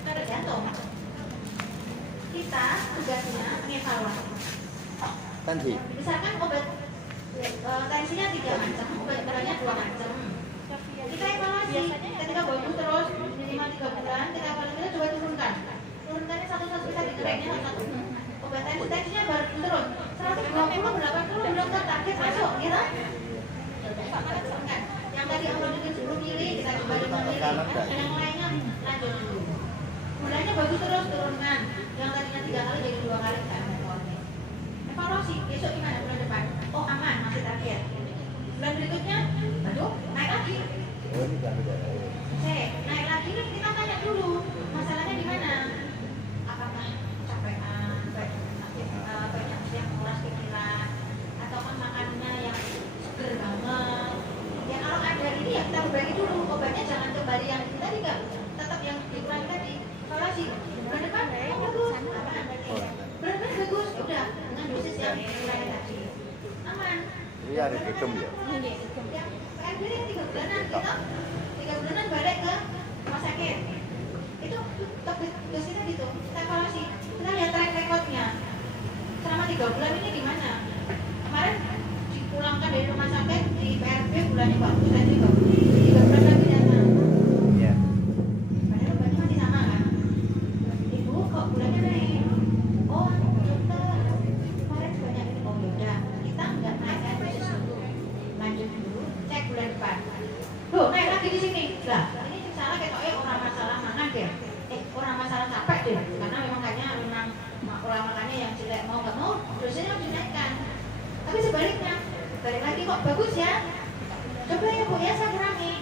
Tergantung. Kita tugasnya mengevaluasi. Tensi. Misalkan obat tensinya 3 macam, obat beratnya 2 macam. Kita evaluasi, ketika bagus terus minimal 3 bulan, kita evaluasi, kita coba turunkan. Turunkannya satu-satu, kita digeraknya satu-satu. Obat tensinya baru turun 120, 80, belum target masuk, gitu. Yang tadi amlodipin 10 mili, kita coba 5 mili. Yang lainnya lanjut dulu. Bulannya bagus terus turunkan. Yang tadinya 3 kali jadi 2 kali, kita evaluasi. Besok gimana bulan depan? Oh aman, masih target. Bulan berikutnya, aduh, naik lagi. Naik lagi, kita tanya dulu masalahnya di mana? Apakah capean, banyak yang menguras pikiran, atau makanannya yang seger banget? Ya kalau ada ini ya kita berbagi dulu, obatnya jangan kembali yang ini tadi enggak, tetap yang dikurangi tadi. Evaluasi, bulan depan, oh bagus, aman berarti. Bulan bagus, ya udah dengan dosis yang dikurangi tadi, aman. Iya ada hitam ya. PRB 3 bulanan kita 3 bulanan balik ke rumah sakit. Itu tugasnya gitu. Kita evaluasi. Kita lihat track recordnya. Selama 3 bulan ini di mana? Kemarin dipulangkan dari rumah sakit di PRB bulannya bagus, aja bagus. 3 bulan lagi datang. Iya. Padahal obatnya masih sama kan? Ibu kok bulannya naik? Oh dokter, kemarin banyak ini. Oh yaudah, kita nggak naik dosis dulu. Lanjut dulu, cek bulan depan. Loh, naik lagi di sini. Lah, ini salah ketoknya orang masalah mangan deh. Orang masalah capek deh. Karena memang kayaknya memang pola makannya yang jelek, mau nggak mau dosisnya harus dinaikkan. Tapi sebaliknya, balik lagi kok bagus ya. Coba ya Bu ya, saya kurangi.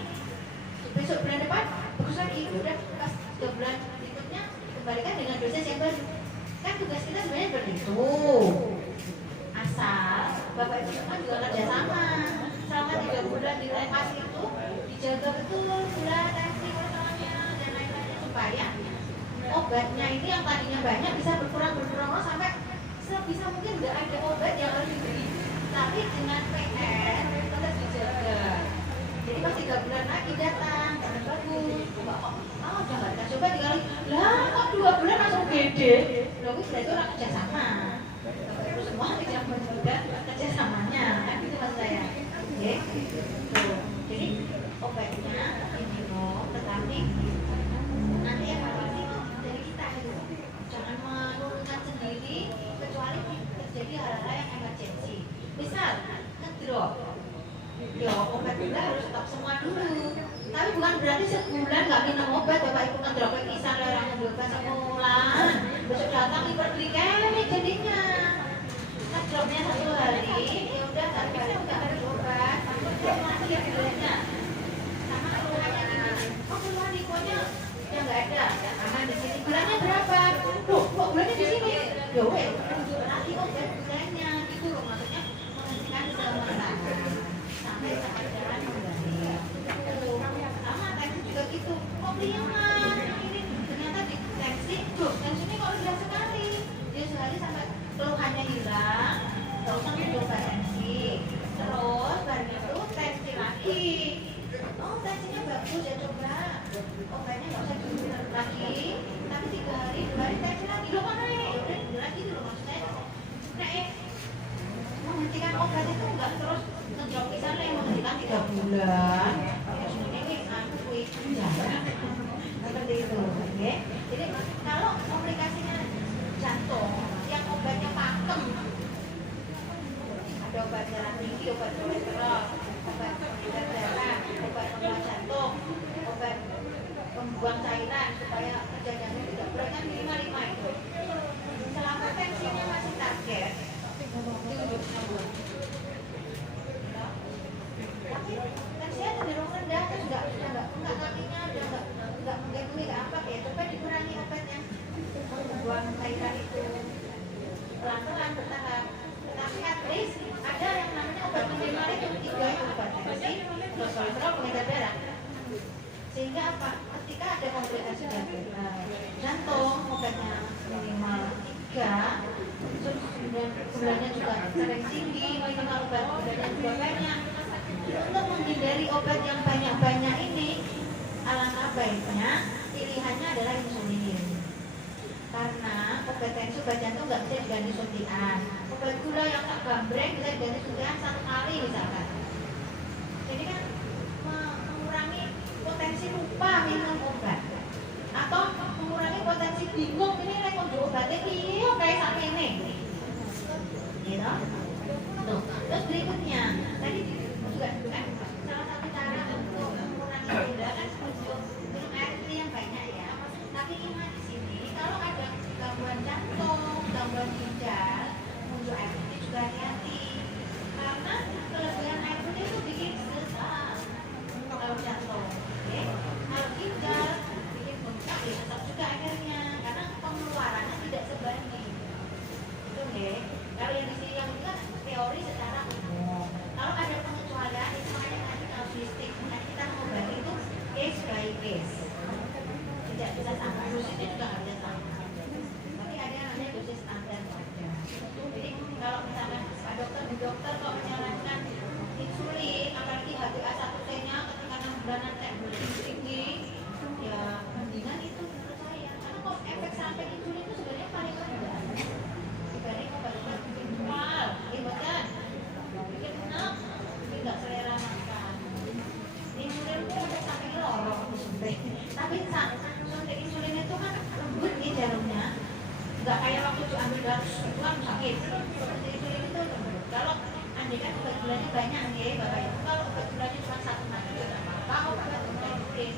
Besok bulan depan bagus lagi. Udah pas 3 bulan berikutnya kembalikan dengan dosis yang baru. Kan tugas kita sebenarnya seperti itu. Asal Bapak Ibu semua juga kerjasama. Selama 3 bulan di lepas itu dijaga betul gula, tensi, kolesterolnya dan lain-lainnya supaya obatnya ini yang tadinya banyak bisa berkurang sampai sebisa mungkin nggak ada obat yang harus diberi. Tapi dengan PR tetap dijaga. Jadi pas 3 bulan lagi datang, bagus. Oh, udah nggak kita coba dikali. Lah, kok 2 bulan langsung gede? Loh, itu berarti orang kerjasama. Bapak Ibu semua tidak menjaga kerjasamanya, kan gitu maksud saya. Oke, tuh. Jadi obatnya diminum, tetapi nanti evaluasi itu dari kita gitu. Jangan menurunkan sendiri kecuali terjadi hal-hal yang emergency. Misal ngedrop, ya obat gula harus stop semua dulu. Tapi bukan berarti sebulan nggak minum obat, Bapak Ibu ngedrop kisah orang ngedrop sebulan, besok datang hiperglikemik jadinya. Ngedropnya 1 hari, ya udah nggak harus obat. Masih ya gulanya. Sama keluhannya gimana? Oh keluhan liponya ya nggak ada, aman di sini. Gulanya berapa? Loh, kok gulanya di sini? Ya weh, nanti obat gulanya gitu loh, maksudnya menghentikan sementara sampai saat jalan kembali. Sama tensi juga gitu. Kok priaman? Ini ternyata di tensi, loh tensinya kok rendah sekali. Dia sehari sampai keluhannya hilang, nggak usah minum tensi. Terus baru itu tensi lagi. Oh tensinya bagus ya, coba obatnya nggak usah diminum lagi, tapi 3 hari 2 hari tensi lagi. Loh kok naik? Udah diminum lagi dulu, maksudnya naik. Menghentikan obat itu nggak terus ngedrop misalnya yang menghentikan 3 bulan. Ya sebenarnya ini jangan seperti itu, oke? Jadi kalau komplikasinya jantung yang obatnya pakem, ada obat darah tinggi, obat kolesterol, obat pengedar darah, obat penguat jantung, obat pembuang cairan supaya kerja jantung tidak berat, kan minimal 5 itu. Selama tensinya masih target, diunjuk nyambung. Tapi tensinya cenderung rendah, terus nggak kakinya udah nggak mengganggu, nggak apa ya, coba dikurangi obatnya, membuang cairan itu pelan-pelan bertahap. Tapi at least ada yang namanya obat minimal itu 3 itu obat tensi, terus kolesterol, pengedar darah. Sehingga apa? Ketika ada komplikasi jantung, obatnya minimal 3, terus kemudian gulanya juga sering tinggi, minimal obat gulanya juga banyak. Untuk menghindari obat yang banyak-banyak ini, alangkah baiknya pilihannya adalah insulin. Karena obat tensi, obat jantung nggak bisa diganti suntikan. Obat gula yang tak gambreng bisa diganti suntikan 1 kali misalkan. Jadi kan mengurangi potensi lupa minum obat, atau mengurangi potensi bingung ini nek kok obatnya iya kayak saat ini. Gitu. Tuh. Terus berikutnya, tadi juga kan salah satu cara untuk mengurangi gula kan minum air putih yang banyak ya. Tapi ingat di sini kalau ada gangguan jantung, gangguan ginjal, untuk air putih juga hati-hati. Karena kelebihan air putih itu bikin sesak kalau jantung, oke? Kalau ginjal bikin bengkak ya tetap juga akhirnya, karena pengeluarannya tidak sebanding. Itu deh. Kalau yang di sini yang itu kan teori secara umum. Kalau ada pengecualian itu makanya nanti kasuistik. Nanti kita mengobati itu case by case. Tidak bisa sama. Dosisnya juga nggak bisa sama. Tapi ada yang namanya dosis standar saja. Jadi kalau misalkan Pak Dokter, Bu Dokter kalau menyarankan insulin, apalagi HbA1c-nya ketika 6 bulanan tinggi, ya mendingan itu menurut saya. Karena kok efek samping insulin itu sebenarnya paling rendah dibanding obat-obat bikin mual, kan? Bikin enak, bikin nggak selera makan. Insulin itu efek sampingnya lorong sebenarnya. Tapi suntik insulin itu kan lembut nih jarumnya, nggak kayak waktu diambil darah kan sakit. Seperti insulin itu lembut. Kalau andai kan obat gulanya banyak nih, Bapak Ibu, kalau obat gulanya cuma 1 mati ya nggak apa-apa, obat insulin.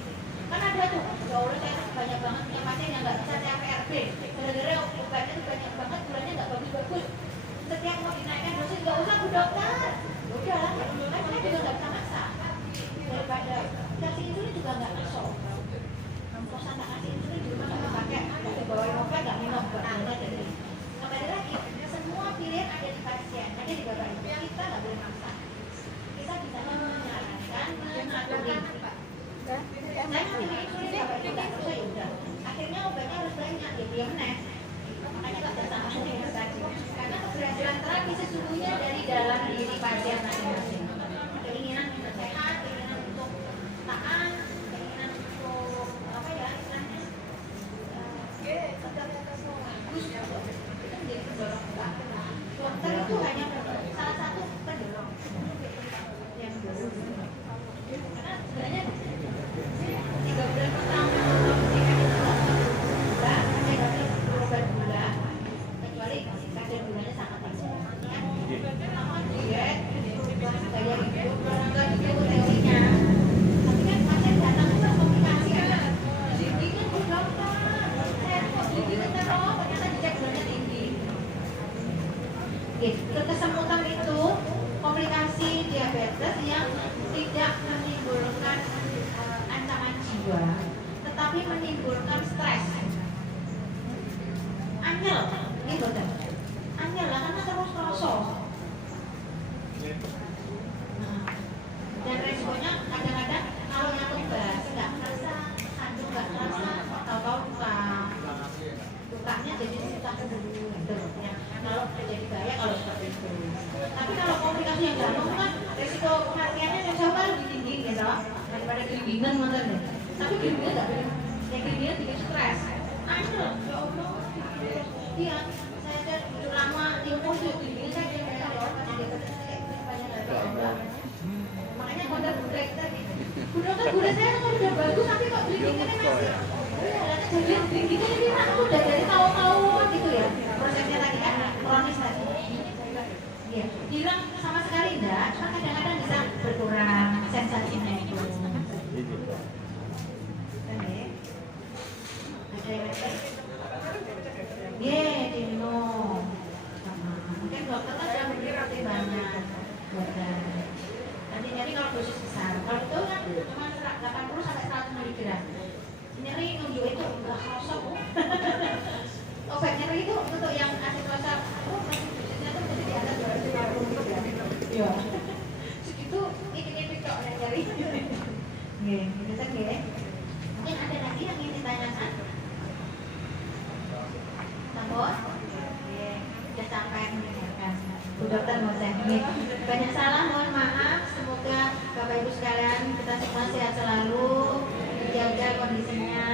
Kan ada tuh, ya Allah saya banyak banget punya pasien yang nggak bisa CPRB. Gara-gara obatnya tuh banyak banget, gulanya nggak bagus-bagus. Setiap mau dinaikkan dosis nggak usah Bu Dokter. Udah lah, kan saya juga nggak bisa maksa. Daripada kasih insulin juga nggak masuk. Kosan tak kasih insulin di rumah nggak pakai, dibawain obat nggak minum buatnya jadi. Kembali lagi, semua pilihan ada di pasien, ada di Bapak Ibu. Kita nggak boleh maksa. Kita bisa menyarankan, mengatur. Saya ngambil insulin Bapak Ibu nggak percaya udah. Akhirnya obatnya harus banyak, ya dia meneh. Makanya nggak bisa sama dengan tadi. Karena keberhasilan terapi sesungguhnya dari dalam diri pasien masing-masing. Keinginan untuk sehat, keinginan untuk tahan, keinginan untuk apa ya istilahnya bagus, itu menjadi pendorong utama. Dokter itu hanya salah satu pendorong yang mendorong. Karena sebenarnya 3 bulan pertama obat gula, kecuali kadar gulanya sangat tinggi. Pertama diet, gaya hidup, olahraga itu teorinya. Tapi kan pasien datang itu komplikasi kan. Dingin Bu Dokter, saya kok dingin terus, ternyata dicek gulanya tinggi. Kesemutan itu komplikasi diabetes yang tidak menimbulkan ancaman jiwa, tetapi menimbulkan stres. Anyel, ini betul. Anyel lah karena terus rosok. Dan resikonya kadang-kadang kalau yang tugas nggak terasa, kandung nggak terasa, tahu-tahu lukanya jadi susah dulu gitu. Ya, kalau terjadi bahaya kalau seperti itu. Tapi kalau komplikasi yang jantung kan resiko kematiannya yang siapa lebih tinggi gitu, daripada geringan mungkin. Tapi geringan nggak boleh, yang geringan bikin stres. Anyel, ya Allah. Iya, saya udah lama di umur geringan saya biasa loh, karena dia banyak dari makanya kontak gula kita gitu. Gula saya kan udah bagus tapi kok geringannya masih. Iya, jadi geringan ini aku udah dari tahun-tahun gitu ya. Prosesnya tadi kan kronis tadi. Iya, hilang sama sekali enggak, cuma kadang-kadang bisa berkurang sensasinya itu. Ada yang lain? Dino. Sama. Mungkin dokter kan sudah memberi pertimbangan buatan. Nanti nyari kalau dosis besar. Kalau itu kan cuma 80 sampai 100 mg. Nyeri nunjuk itu enggak kosong. Obat nyeri itu untuk yang acetosa, masih dosisnya tuh jadi di atas 250 ya. Segitu ikut-ikut kok yang nyeri. Nggih, gitu kan nggih. Mungkin ada lagi yang ingin ditanyakan? Sampun? Oke, sudah sampai mendengarkan. banyak salah, mohon maaf. Semoga Bapak Ibu sekalian kita semua sehat selalu, dijaga kondisinya,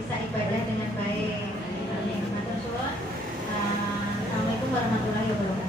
bisa ibadah dengan baik. Amin. Matur suwun. Assalamualaikum warahmatullahi wabarakatuh.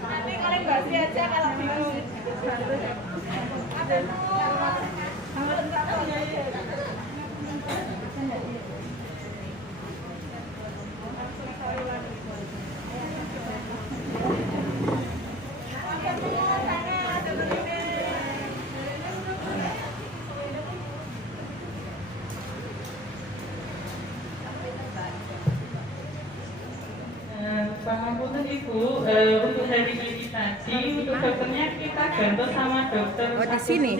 Nanti kalian basi aja kalau bingung. Pangapunten Ibu, untuk hari ini tadi untuk dokternya kita ganti sama dokter di sini.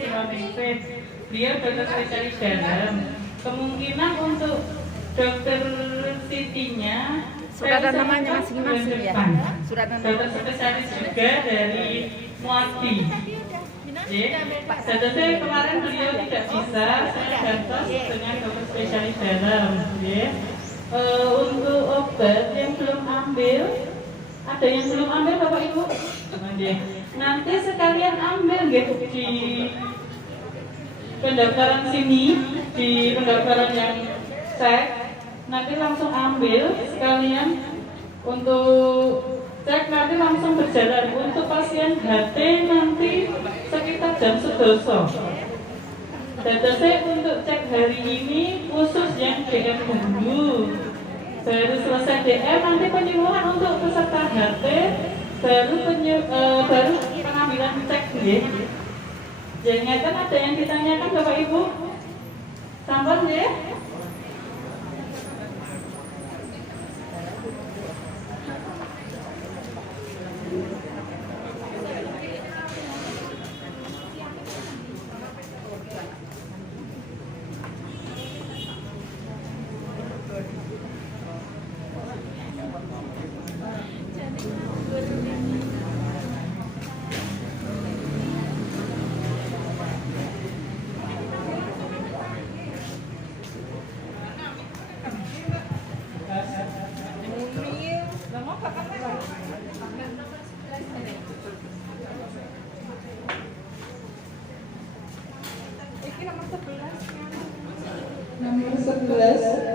Beliau dokter spesialis dalam. Kemungkinan untuk dokter Sitinya Surat dan namanya masing-masing ya. Surat dan dokter spesialis juga dari Muardi. Jadi saya kemarin beliau tidak bisa, saya gantos dengan dokter spesialis dalam. Untuk obat yang belum ambil, ada yang belum ambil Bapak Ibu? Nanti sekalian ambil gitu di pendaftaran sini, di pendaftaran yang cek, nanti langsung ambil sekalian untuk cek, nanti langsung berjalan. Untuk pasien HT nanti sekitar jam 11. Dadasnya untuk cek hari ini khusus yang DM dulu. Baru selesai DM nanti penyembuhan untuk peserta HT, baru pengambilan cek nggih. Jangan kan ada yang ditanyakan Bapak Ibu? Sampun nggih? Nomor 11.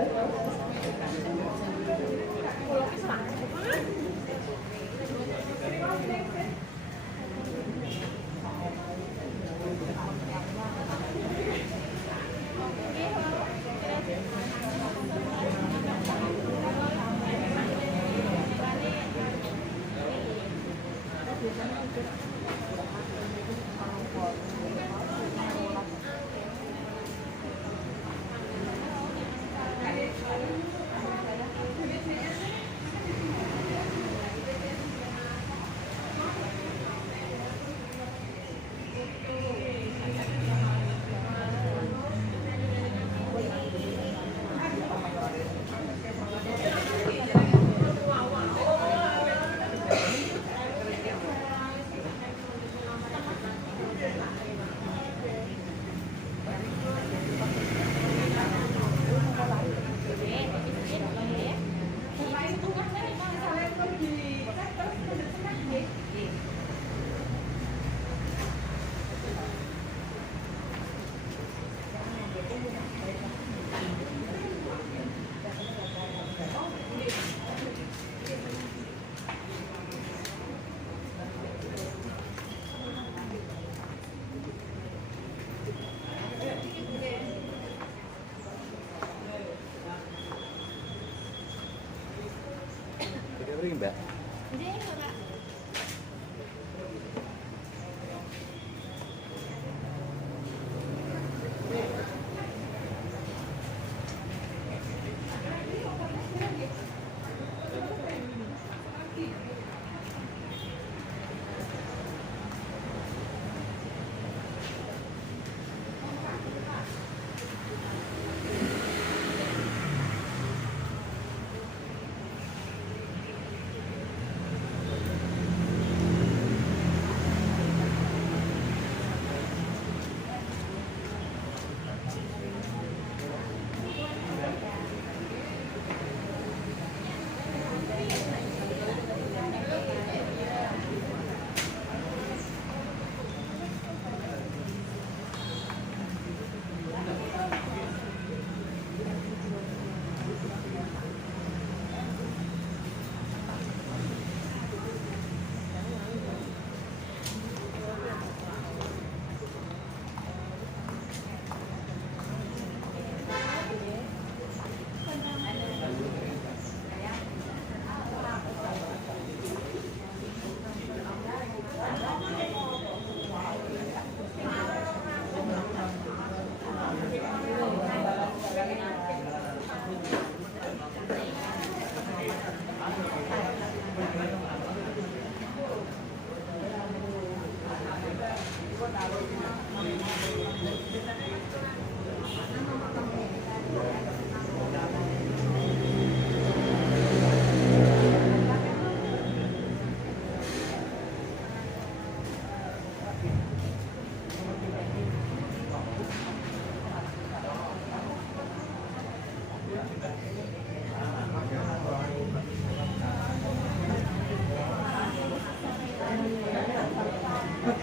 Ini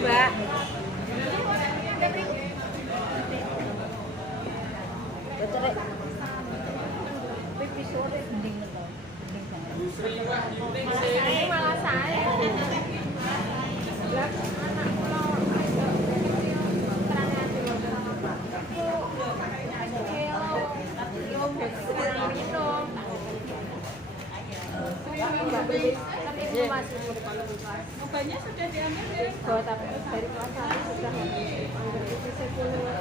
Mbak. Betul rek. Pipi sore mending to. Ini malah saya. Anak kula terang ati lho. Obatnya sudah diambil ya? Tapi dari kelas 1 sudah ambil pipi 10.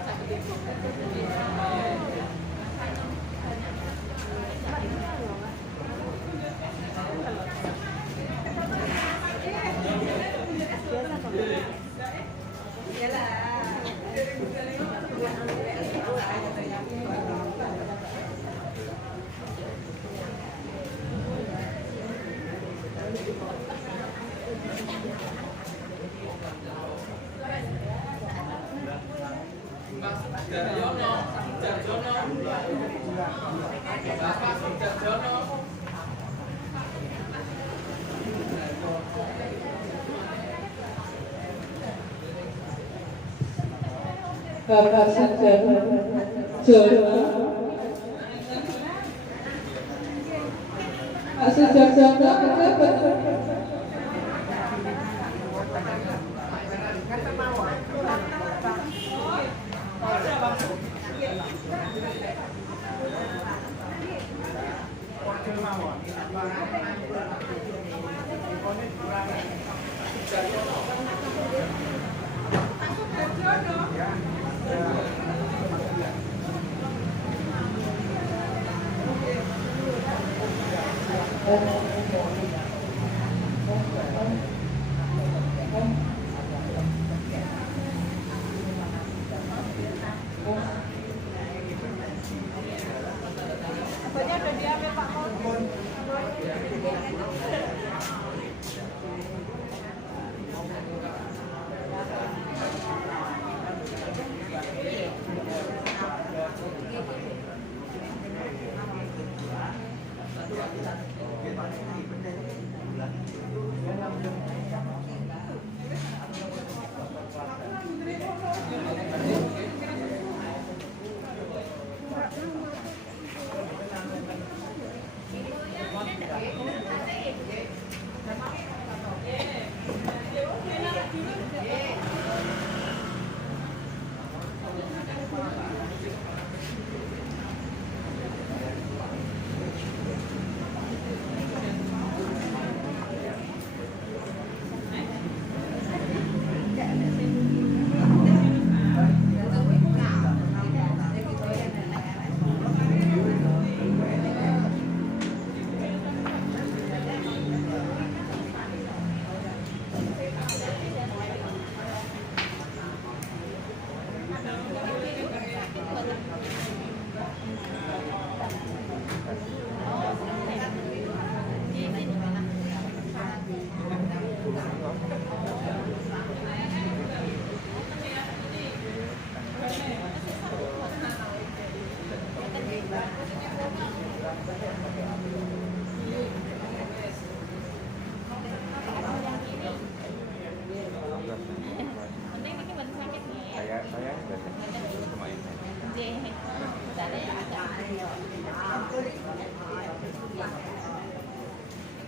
Bapak Sudarjono, Pak Sudarjono ada betul.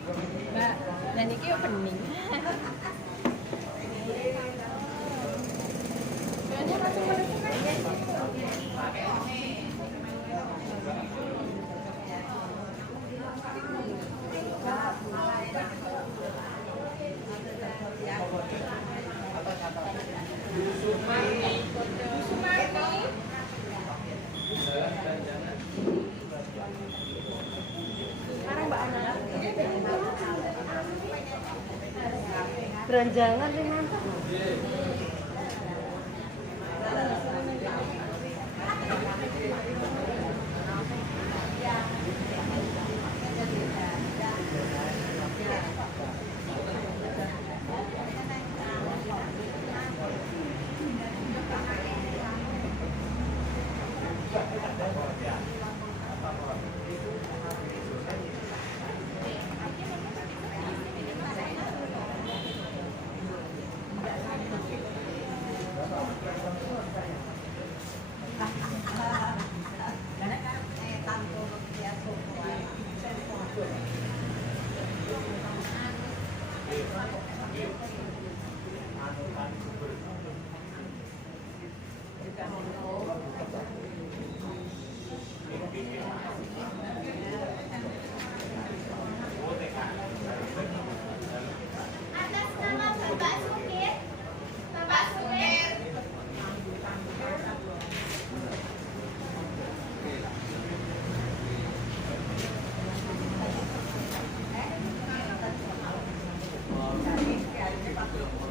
Mbak, dan iki opening. Beranjangan nih mantap. Atas nama Bapak Supir. Bapak Supir. Jadi,